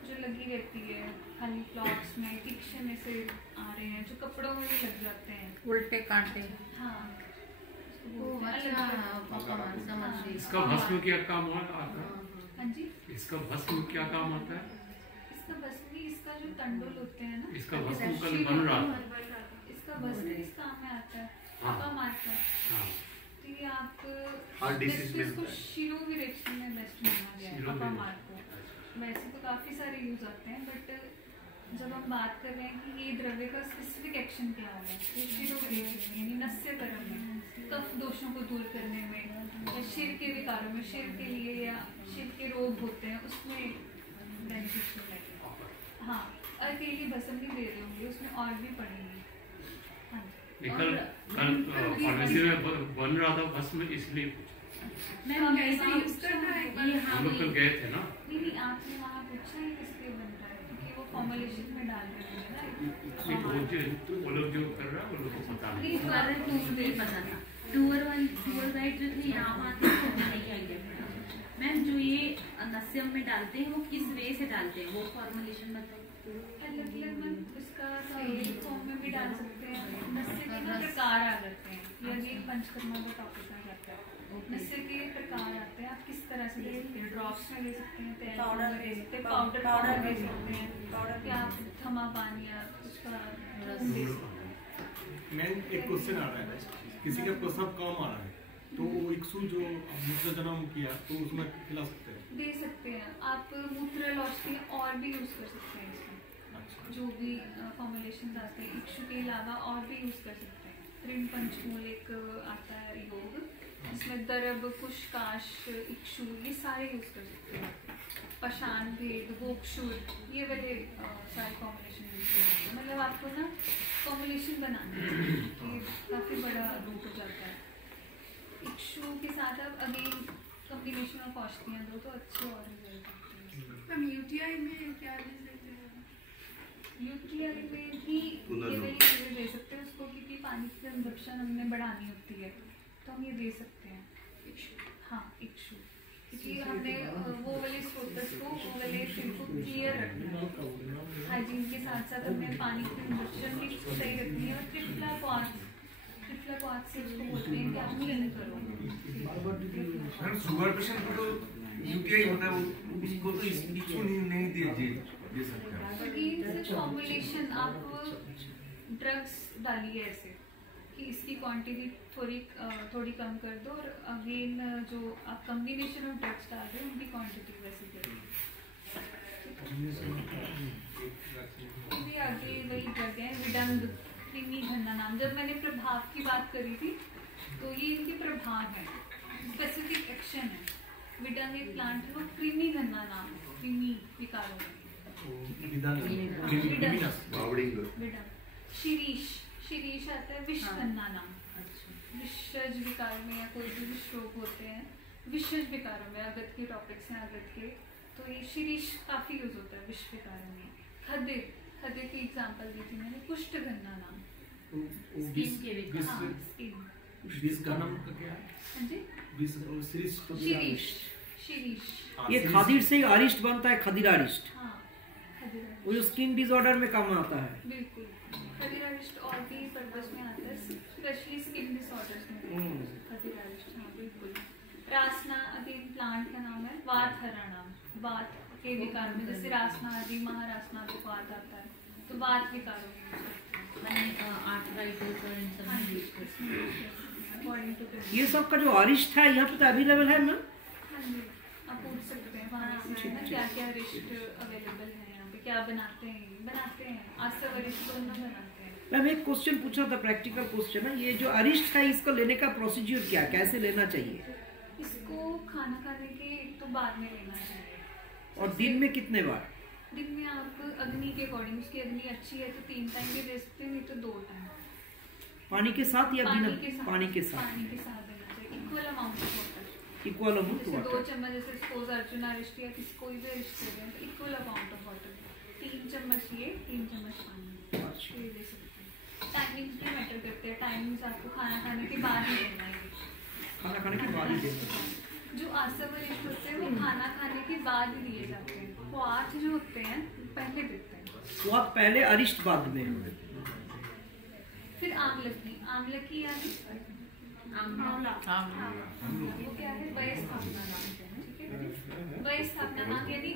जो लगी रहती है खाली प्लॉट्स में, तीक्ष्ण में से आ रहे हैं जो कपड़ों में भी लग जाते हैं, उल्टे कांटे। हाँ इसका भस्म क्या काम आता है? हाँ जी, इसका भस्म क्या काम आता है? इसका भस्म, इसका जो तंडुल होते हैं ना, इसका भस्म कल बन रहा था। इसका भस्म किस काम में आता है? हाँ। अपामार्ग का। हाँ। तो ये आप हार्ट डिसीज में इसको शिरोविरेचन में बेस्ट माना गया है अपामार्ग को। वैसे तो काफी सारे यूज आते हैं, बट जब हम बात कर रहे हैं कि ये द्रव्य का स्पेसिफिक एक्शन क्या होगा, तो शिरोविरेचन में यानी नस्यकरण में, कफ दोषों को दूर करने में, या शिर के विकारों में, शिर के लिए या शिर के रोग होते हैं उसमें बेनिफिशियल है। हाँ, अकेली भस्म नहीं दे रहे होंगे, उसमें और भी पड़ेंगे। हाँ, कल फार्मेसी में बन रहा था भस्म, इसलिए मैम कैसे यूज करना है? ये हम लोग कल गए थे ना। नहीं, आपने वहाँ पूछा है किसके बन रहा है, क्योंकि वो फॉर्मुलेशन में डाल रहे हैं ना। वो लोग जो कर रहा है वो लोग को पता नहीं। नहीं पता था। टूर गाइड जो थे यहाँ आते हैं तो नहीं आइडिया। मैम जो ये नस्यम में डालते हैं वो किस वे से डालते हैं, वो फॉर्मुलेशन मतलब अलग अलग में इसका फॉर्म में भी डाल सकते हैं। नस्य के ना प्रकार आ जाते हैं, ये पंचकर्मा का टॉपिक आ जाता है। नस्य के प्रकार आते हैं, आप किस तरह से ले सकते हैं, ड्रॉप्स में ले सकते हैं, तेल पाउडर ले सकते हैं, पाउडर ले सकते हैं, या आप थमा पानी या उसका धूम ले सकते हैं। मैम एक क्वेश्चन आ रहा है, किसी का प्रसव कम आ रहा है तो वो इक्सू जो मूत्र जन्म किया तो उसमें खिला सकते हैं? दे सकते हैं आप, मूत्र लौचती और भी यूज कर सकते हैं इसमें। जो भी फॉर्मुलेशन आते हैं इक्शु के अलावा और भी यूज कर सकते हैं। ऋण पंचमूल एक आता है योग, जिसमें दरब, कुश, काश, इक्शु ये सारे यूज कर सकते हैं। पशान भेद, गोक्षुर, ये वाले सारे फॉर्मुलेशन यूज कर सकते हैं। मतलब आपको ना फॉर्मुलेशन बनाना है, ये काफी बड़ा रूप हो जाता है। इक्शु के साथ आप अगेन कॉम्बिनेशन ऑफ औषधियाँ दो तो अच्छे और रिजल्ट आते हैं। हम यूटीआई में क्या दे सकते हैं? यूटीआई में भी ये वाली चीज़ें दे सकते हैं उसको, क्योंकि पानी की कंजप्शन हमने बढ़ानी होती है तो हम ये दे सकते हैं। हाँ, इक्शु, क्योंकि हमने वो वाले स्रोतस को, वो वाले फिर को क्लियर रखना है। हाइजीन के साथ साथ हमने पानी की कंजप्शन भी सही रखनी है। और ट्रिप्ला क्वाथ से उसको बोलते हैं कि आप क्लीन करो। शुगर पेशेंट को तो यूटीआई होता है, उसको तो इक्शु नहीं दे सकते हैं। क्योंकि फॉर्मुलेशन आप ड्रग्स डालिए ऐसे कि इसकी क्वांटिटी थोड़ी कम कर दो, और अगेन जो आप कॉम्बिनेशन ऑफ ड्रग्स डाल रहे हैं उनकी क्वांटिटी वैसे करिए। आगे वही ड्रग है विडंग, क्रीमी घन्ना नाम। जब मैंने प्रभाव की बात करी थी तो ये इनके प्रभाव है, स्पेसिफिक एक्शन है। विडा में प्लांट है वो क्रीमी गन्ना नाम है, क्रीमी विकारों में विडा। शिरीष आता है विष गन्ना नाम, विषज विकार में या कोई भी विष रोग होते हैं विषज विकारों में, अगत के टॉपिक्स हैं अगत के, तो ये शिरीष काफी यूज होता है विष विकारों में। खदे की एग्जांपल दी थी मैंने, कुष्ठ गन्ना नाम, शिरीष। ये खादिर से अरिष्ट बनता है, खदिरारिष्ट, वो जो स्किन डिसऑर्डर में काम आता है। बिल्कुल, खदिरारिष्ट और भी पर्पस में आता है, स्पेशली स्किन डिसऑर्डर्स में खदिरारिष्ट। हाँ बिल्कुल। रासना अगेन प्लांट का नाम है, वात हरा नाम, वात के विकार में जैसे रासना आदि महारासना को वात आता है, तो वात विकारों में ये सब का जो अरिष्ट है यहाँ पे तो अवेलेबल है ना? आप पूछ सकते हैं वहाँ से क्या क्या अरिष्ट अवेलेबल है यहाँ पे, क्या बनाते हैं आसव अरिष्ट दोनों बनाते हैं। मैम एक क्वेश्चन पूछना था, प्रैक्टिकल क्वेश्चन है, ये जो अरिष्ट है इसको लेने का प्रोसीड्यूर क्या, कैसे लेना चाहिए? इसको खाना खाने के तो बाद में लेना चाहिए। और दिन में कितने बार? दिन में आप अग्नि के अकॉर्डिंग, उसकी अग्नि अच्छी है तो 3 टाइम भी दे सकते हैं, नहीं तो 2 टाइम। पानी के साथ या बिना पानी के साथ? पानी के साथ देना चाहिए, equal amount of water. Equal amount जैसे वाटर। 2 चम्मच, जैसे सपोज अर्जुन अरिष्ट या किसी कोई भी अरिष्ट दे दें तो इक्वल अमाउंट ऑफ वाटर, 3 चम्मच ये 3 चम्मच पानी, अच्छा ये दे सकते हैं। टाइमिंग्स भी मैटर करते हैं, टाइमिंग्स आपको खाना खाने के बाद ही देना है, खाना खाने के बाद ही देना। जो आसव अरिष्ट होते हैं वो खाना खाने के बाद ही दिए जाते हैं, स्वाथ जो होते हैं पहले देते हैं, स्वाथ पहले अरिष्ट बाद में। फिर आमलकी यानी वो क्या है, वय स्थापना नाम, ठीक है। वय स्थापना नाम यानी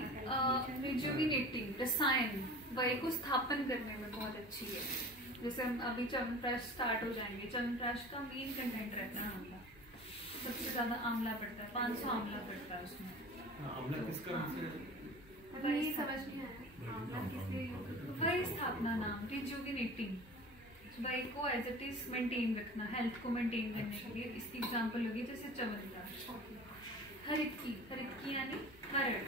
रिजुविनेटिंग रसायन, वय को स्थापन करने में बहुत अच्छी है। जैसे हम अभी च्यवनप्राश स्टार्ट हो जाएंगे, च्यवनप्राश का मेन कंटेंट रहता है आंवला, सबसे ज्यादा आंवला पड़ता है, 500 आंवला पड़ता है उसमें। आंवला किसका वही समझ नहीं आया, वही स्थापना नाम, रिजुविनेटिंग, वही को एज इट इज मेंटेन रखना, हेल्थ को मेंटेन करने के लिए। इसकी एग्जांपल होगी जैसे च्यवनप्राश। हरितकी यानी हरड़,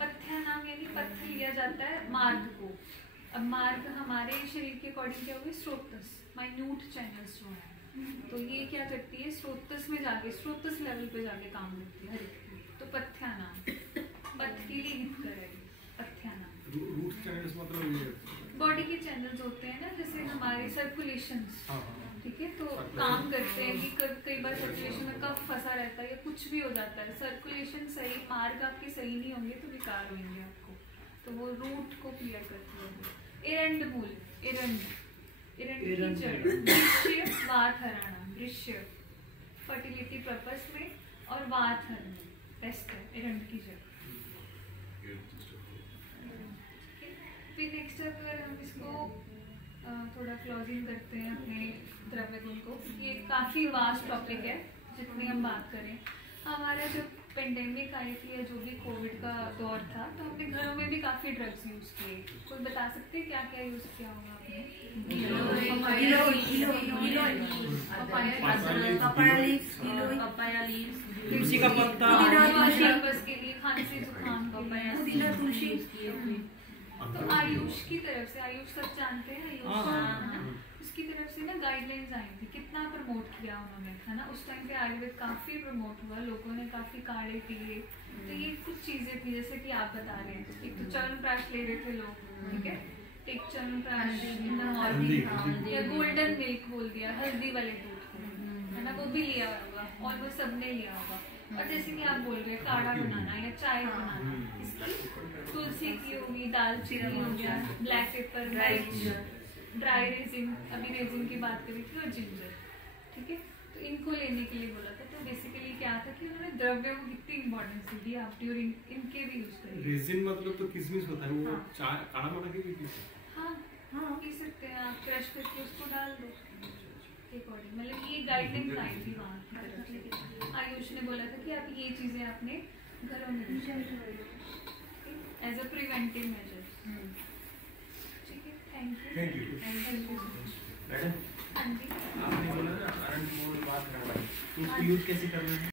पथ्या नाम यानी पत्थर लिया जाता है मार्ग को। अब मार्ग हमारे शरीर के अकॉर्डिंग क्या होगी, स्रोतस, माइन्यूट चैनल्स जो है, तो ये क्या करती है, स्रोतस में जाके, स्रोतस लेवल पे जाके काम करती है हरितकी, तो पथ्या नाम, पथ के लिए हितकर है पथ्या नाम। रूट चैनल्स मतलब ये बॉडी के चैनल्स होते हैं ना, जैसे हमारे सर्कुलेशन, ठीक है, तो काम करते हैं कि कई बार सर्कुलेशन में कफ फंसा रहता है या कुछ भी हो जाता है, सर्कुलेशन सही, मार्ग आपके सही नहीं होंगे तो विकार होंगे आपको, तो वो रूट को क्लियर करती है। एरंड मूल, एरंड की जड़, वृश्य वात हराना, वृश्य फर्टिलिटी पर्पस में, और वात हरना बेस्ट है एरंड की जड़। फिर नेक्स्ट अगर हम इसको थोड़ा क्लोजिंग करते हैं अपने द्रव्य गुण को, ये काफ़ी वास्ट टॉपिक है, जितनी हम बात करें। हमारा जो पेंडेमिक आई थी या जो भी कोविड का दौर था, तो हमने घरों में भी काफ़ी ड्रग्स यूज़ किए। कोई बता सकते हैं क्या क्या यूज़ किया होगा आपने? तुलसी का पत्ता, के लिए खांसी जुकाम तुलसी। तो आयुष की तरफ से, आयुष सब जानते हैं आयुष, उसकी तरफ से ना गाइडलाइंस आई थी, कितना प्रमोट किया उन्होंने, है ना। उस टाइम पे आयुर्वेद काफी प्रमोट हुआ, लोगों ने काफी काढ़े पिए। तो ये कुछ चीजें थी जैसे कि आप बता रहे हैं, एक तो च्यवनप्राश ले रहे थे लोग, ठीक है, एक च्यवनप्राश या गोल्डन मिल्क बोल दिया, हल्दी वाले दूध को, है ना, वो भी लिया होगा, ऑलमोस्ट सबने लिया होगा। और जैसे कि आप बोल रहे हैं काढ़ा बनाना या चाय बनाना, इसकी तुलसी की होगी, दालचीनी हो गया, ब्लैक पेपर, ड्राई रेजिन, अभी रेजिन की बात करी थी, और जिंजर, ठीक है। तो इनको लेने के लिए बोला था। तो बेसिकली क्या था कि उन्होंने द्रव्य को कितनी इंपॉर्टेंस दी, आप ड्यूरिंग इनके भी यूज करिए। रेजिन मतलब तो किशमिश होता है, वो चाय काढ़ा बना के भी पीते हैं। हाँ पी सकते हैं आप, क्रश करके उसको डाल दो अकॉर्डिंग, मतलब ये गाइडलाइंस आई थी वहाँ की तरफ से। आयुष ने बोला था कि आप ये चीजें अपने घरों में एज अ प्रिवेंटिव मेजर, ठीक है। Thank you. मैडम हाँ जी, आपने बोला ना करंट मोड बात करवाई, तो उसको यूज कैसे करना है?